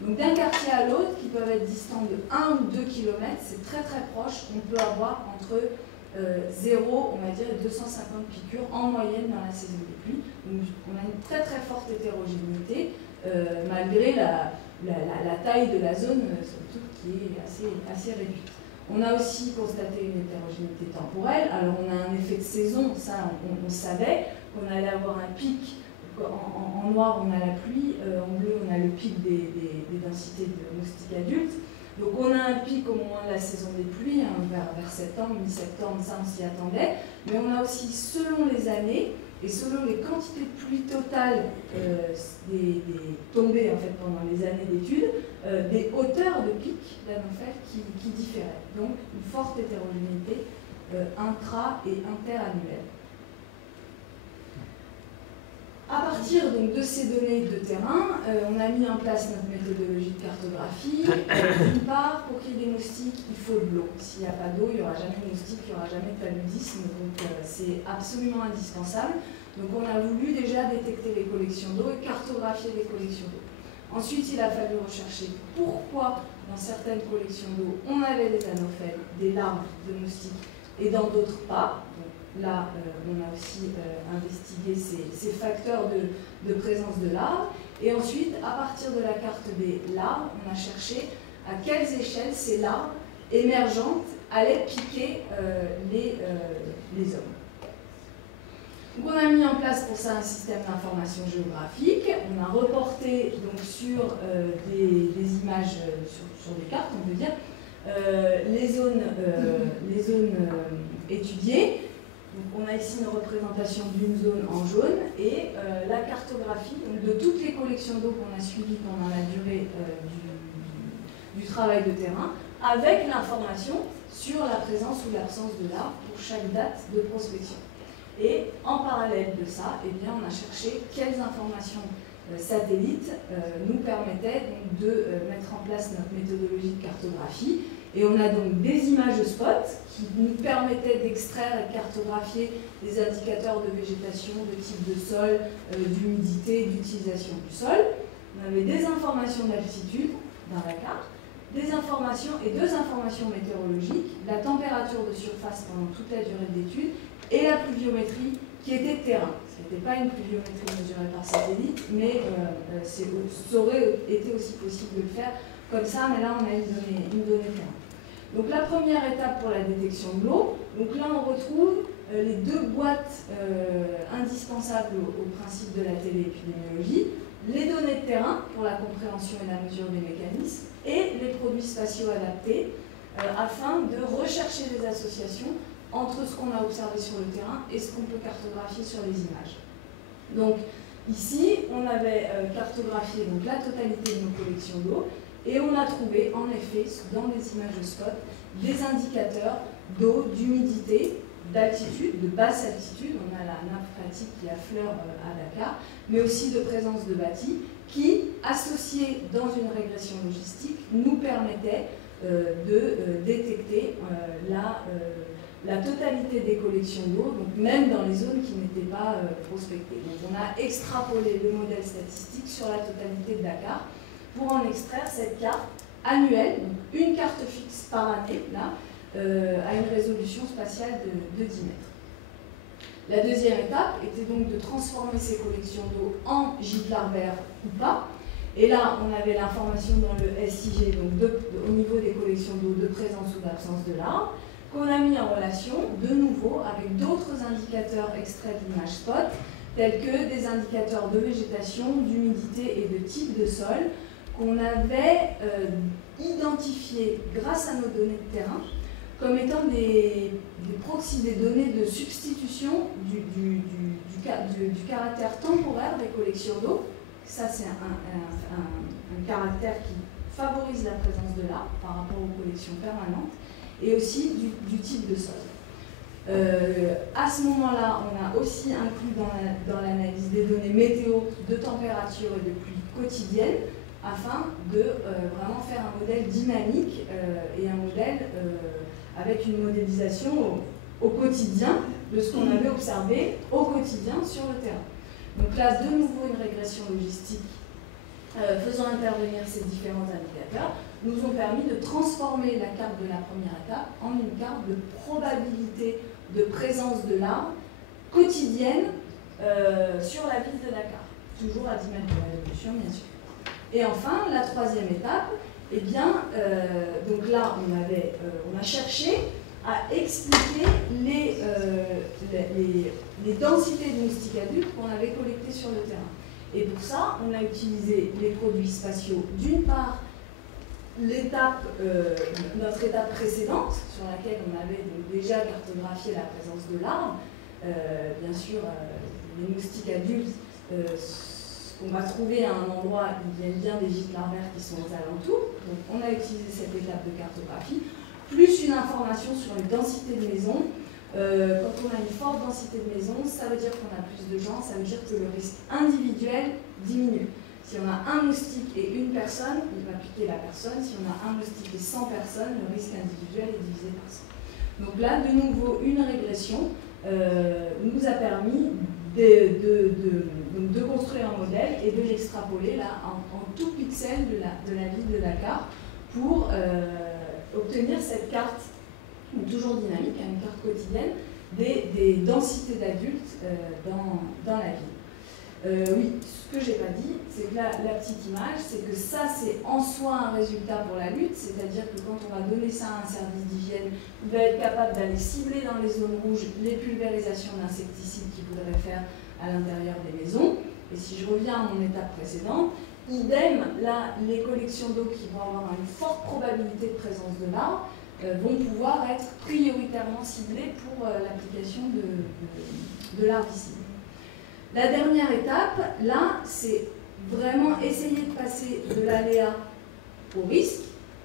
Donc d'un quartier à l'autre, qui peuvent être distants de 1 ou 2 km, c'est très très proche, on peut avoir entre 0, on va dire, et 250 piqûres en moyenne dans la saison des pluies. Donc on a une très très forte hétérogénéité, malgré la taille de la zone, surtout, qui est assez réduite. On a aussi constaté une hétérogénéité temporelle. Alors on a un effet de saison, ça on savait, qu'on allait avoir un pic. En noir, on a la pluie, en bleu, on a le pic des densités de moustiques adultes. Donc on a un pic au moment de la saison des pluies, vers septembre, mi-septembre, ça on s'y attendait. Mais on a aussi, selon les années, et selon les quantités de pluie totales des tombées en fait, pendant les années d'études, des hauteurs de pic d'anophèles qui différaient. Donc une forte hétérogénéité intra- et interannuelle. À partir donc, de ces données de terrain, on a mis en place notre méthodologie de cartographie. D'une part, pour qu'il y ait des moustiques, il faut de l'eau. S'il n'y a pas d'eau, il n'y aura jamais de moustiques, il n'y aura jamais de paludisme. Donc c'est absolument indispensable. Donc on a voulu déjà détecter les collections d'eau et cartographier les collections d'eau. Ensuite, il a fallu rechercher pourquoi dans certaines collections d'eau, on avait des anophèles, des larves de moustiques, et dans d'autres pas. Donc, là, on a aussi investigué ces facteurs de présence de larves. Et ensuite, à partir de la carte des larves, on a cherché à quelles échelles ces larves émergentes allaient piquer les hommes. Donc on a mis en place pour ça un système d'information géographique. On a reporté donc, sur des images, sur des cartes, on peut dire, les zones étudiées. Donc on a ici une représentation d'une zone en jaune et la cartographie donc, de toutes les collections d'eau qu'on a suivies pendant la durée du travail de terrain, avec l'information sur la présence ou l'absence de larves pour chaque date de prospection. Et en parallèle de ça, eh bien, on a cherché quelles informations satellites nous permettaient donc, de mettre en place notre méthodologie de cartographie. Et on a donc des images spot qui nous permettaient d'extraire et de cartographier des indicateurs de végétation, de type de sol, d'humidité, d'utilisation du sol. On avait des informations d'altitude dans la carte, des informations et deux informations météorologiques, la température de surface pendant toute la durée de l'étude et la pluviométrie qui était de terrain. Ce n'était pas une pluviométrie mesurée par satellite, mais ça aurait été aussi possible de le faire comme ça, mais là on a une donnée terrain. Donc la première étape pour la détection de l'eau, donc là on retrouve les deux boîtes indispensables au principe de la téléépidémiologie, les données de terrain pour la compréhension et la mesure des mécanismes, et les produits spatiaux adaptés afin de rechercher des associations entre ce qu'on a observé sur le terrain et ce qu'on peut cartographier sur les images. Donc ici, on avait cartographié donc, la totalité de nos collections d'eau et on a trouvé en effet dans les images de spot des indicateurs d'eau, d'humidité, d'altitude, de basse altitude. On a la nappe phréatique qui affleure à Dakar, mais aussi de présence de bâtis qui, associés dans une régression logistique, nous permettaient de détecter la totalité des collections d'eau, donc même dans les zones qui n'étaient pas prospectées. Donc on a extrapolé le modèle statistique sur la totalité de Dakar pour en extraire cette carte annuelle, donc une carte fixe par année, là, à une résolution spatiale de 10 mètres. La deuxième étape était donc de transformer ces collections d'eau en gîtes larvaires ou pas. Et là, on avait l'information dans le SIG, donc au niveau des collections d'eau de présence ou d'absence de larves, qu'on a mis en relation de nouveau avec d'autres indicateurs extraits de l'image spot, tels que des indicateurs de végétation, d'humidité et de type de sol, qu'on avait identifiés grâce à nos données de terrain comme étant des proxys, des données de substitution du caractère temporaire des collections d'eau. Ça, c'est un caractère qui favorise la présence de l'arbre par rapport aux collections permanentes, et aussi du type de sol. À ce moment-là, on a aussi inclus dans l'analyse des données météo de température et de pluie quotidienne, afin de vraiment faire un modèle dynamique et un modèle avec une modélisation au quotidien de ce qu'on avait observé au quotidien sur le terrain. Donc là, de nouveau, une régression logistique faisant intervenir ces différents indicateurs nous ont permis de transformer la carte de la première étape en une carte de probabilité de présence de l'arbre quotidienne sur la ville de Dakar, toujours à 10 mètres de résolution, bien sûr. Et enfin, la troisième étape, eh bien, donc là, on a cherché à expliquer les densités de moustiques adultes qu'on avait collectées sur le terrain. Et pour ça, on a utilisé les produits spatiaux, d'une part, notre étape précédente, sur laquelle on avait donc déjà cartographié la présence de l'arbre, bien sûr, les moustiques adultes, qu'on va trouver à un endroit, ils viennent bien des gîtes larvaires qui sont aux alentours. Donc on a utilisé cette étape de cartographie, plus une information sur les densités de maisons. Quand on a une forte densité de maisons, ça veut dire qu'on a plus de gens, ça veut dire que le risque individuel diminue. Si on a un moustique et une personne, il va piquer la personne. Si on a un moustique et 100 personnes, le risque individuel est divisé par 100. Donc là, de nouveau, une régression nous a permis de construire un modèle et de l'extrapoler là en tout pixel de la ville de Dakar pour obtenir cette carte, toujours dynamique, une carte quotidienne, des densités d'adultes dans la ville. Oui, ce que j'ai pas dit, c'est que la petite image, c'est que ça, c'est en soi un résultat pour la lutte, c'est-à-dire que quand on va donner ça à un service d'hygiène, il va être capable d'aller cibler dans les zones rouges les pulvérisations d'insecticides qu'il voudrait faire à l'intérieur des maisons. Et si je reviens à mon étape précédente, idem, là, les collections d'eau qui vont avoir une forte probabilité de présence de larves vont pouvoir être prioritairement ciblées pour l'application de l'herbicide. La dernière étape, là, c'est vraiment essayer de passer de l'aléa au risque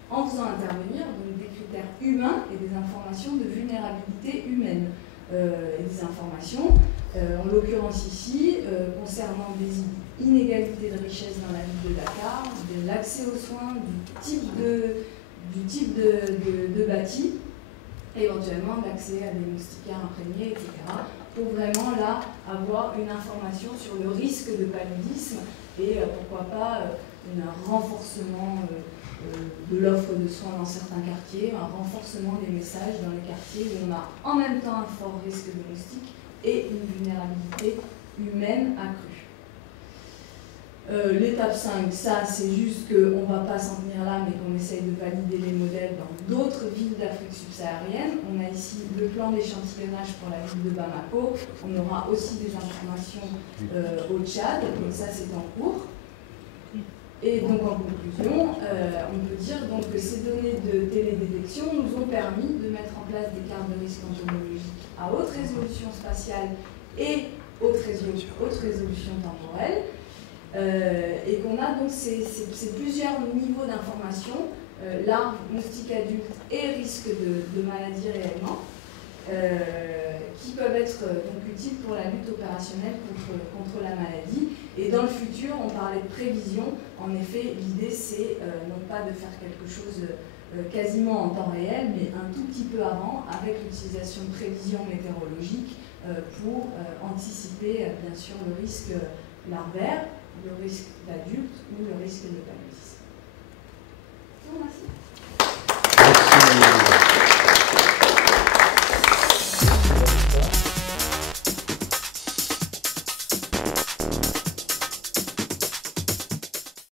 en faisant intervenir donc, des critères humains et des informations de vulnérabilité humaine. Et des informations, en l'occurrence ici, concernant des inégalités de richesse dans la ville de Dakar, de l'accès aux soins, du type de bâti, éventuellement d'accès à des moustiquaires imprégnés, etc. Pour vraiment là avoir une information sur le risque de paludisme et pourquoi pas un renforcement de l'offre de soins dans certains quartiers, un renforcement des messages dans les quartiers où on a en même temps un fort risque de moustique et une vulnérabilité humaine accrue. L'étape 5, ça c'est juste qu'on ne va pas s'en tenir là, mais qu'on essaye de valider les modèles dans d'autres villes d'Afrique subsaharienne. On a ici le plan d'échantillonnage pour la ville de Bamako. On aura aussi des informations au Tchad, donc ça c'est en cours. Et donc en conclusion, on peut dire donc, que ces données de télédétection nous ont permis de mettre en place des cartes de risque entomologiques à haute résolution spatiale et haute résolution temporelle. Et qu'on a donc ces plusieurs niveaux d'information, larves, moustiques adultes et risque de maladies réellement, qui peuvent être donc utiles pour la lutte opérationnelle contre la maladie. Et dans le futur, on parlait de prévision. En effet, l'idée c'est non pas de faire quelque chose quasiment en temps réel, mais un tout petit peu avant, avec l'utilisation de prévisions météorologiques pour anticiper bien sûr le risque larvaire, le risque d'adulte ou le risque de paludisme.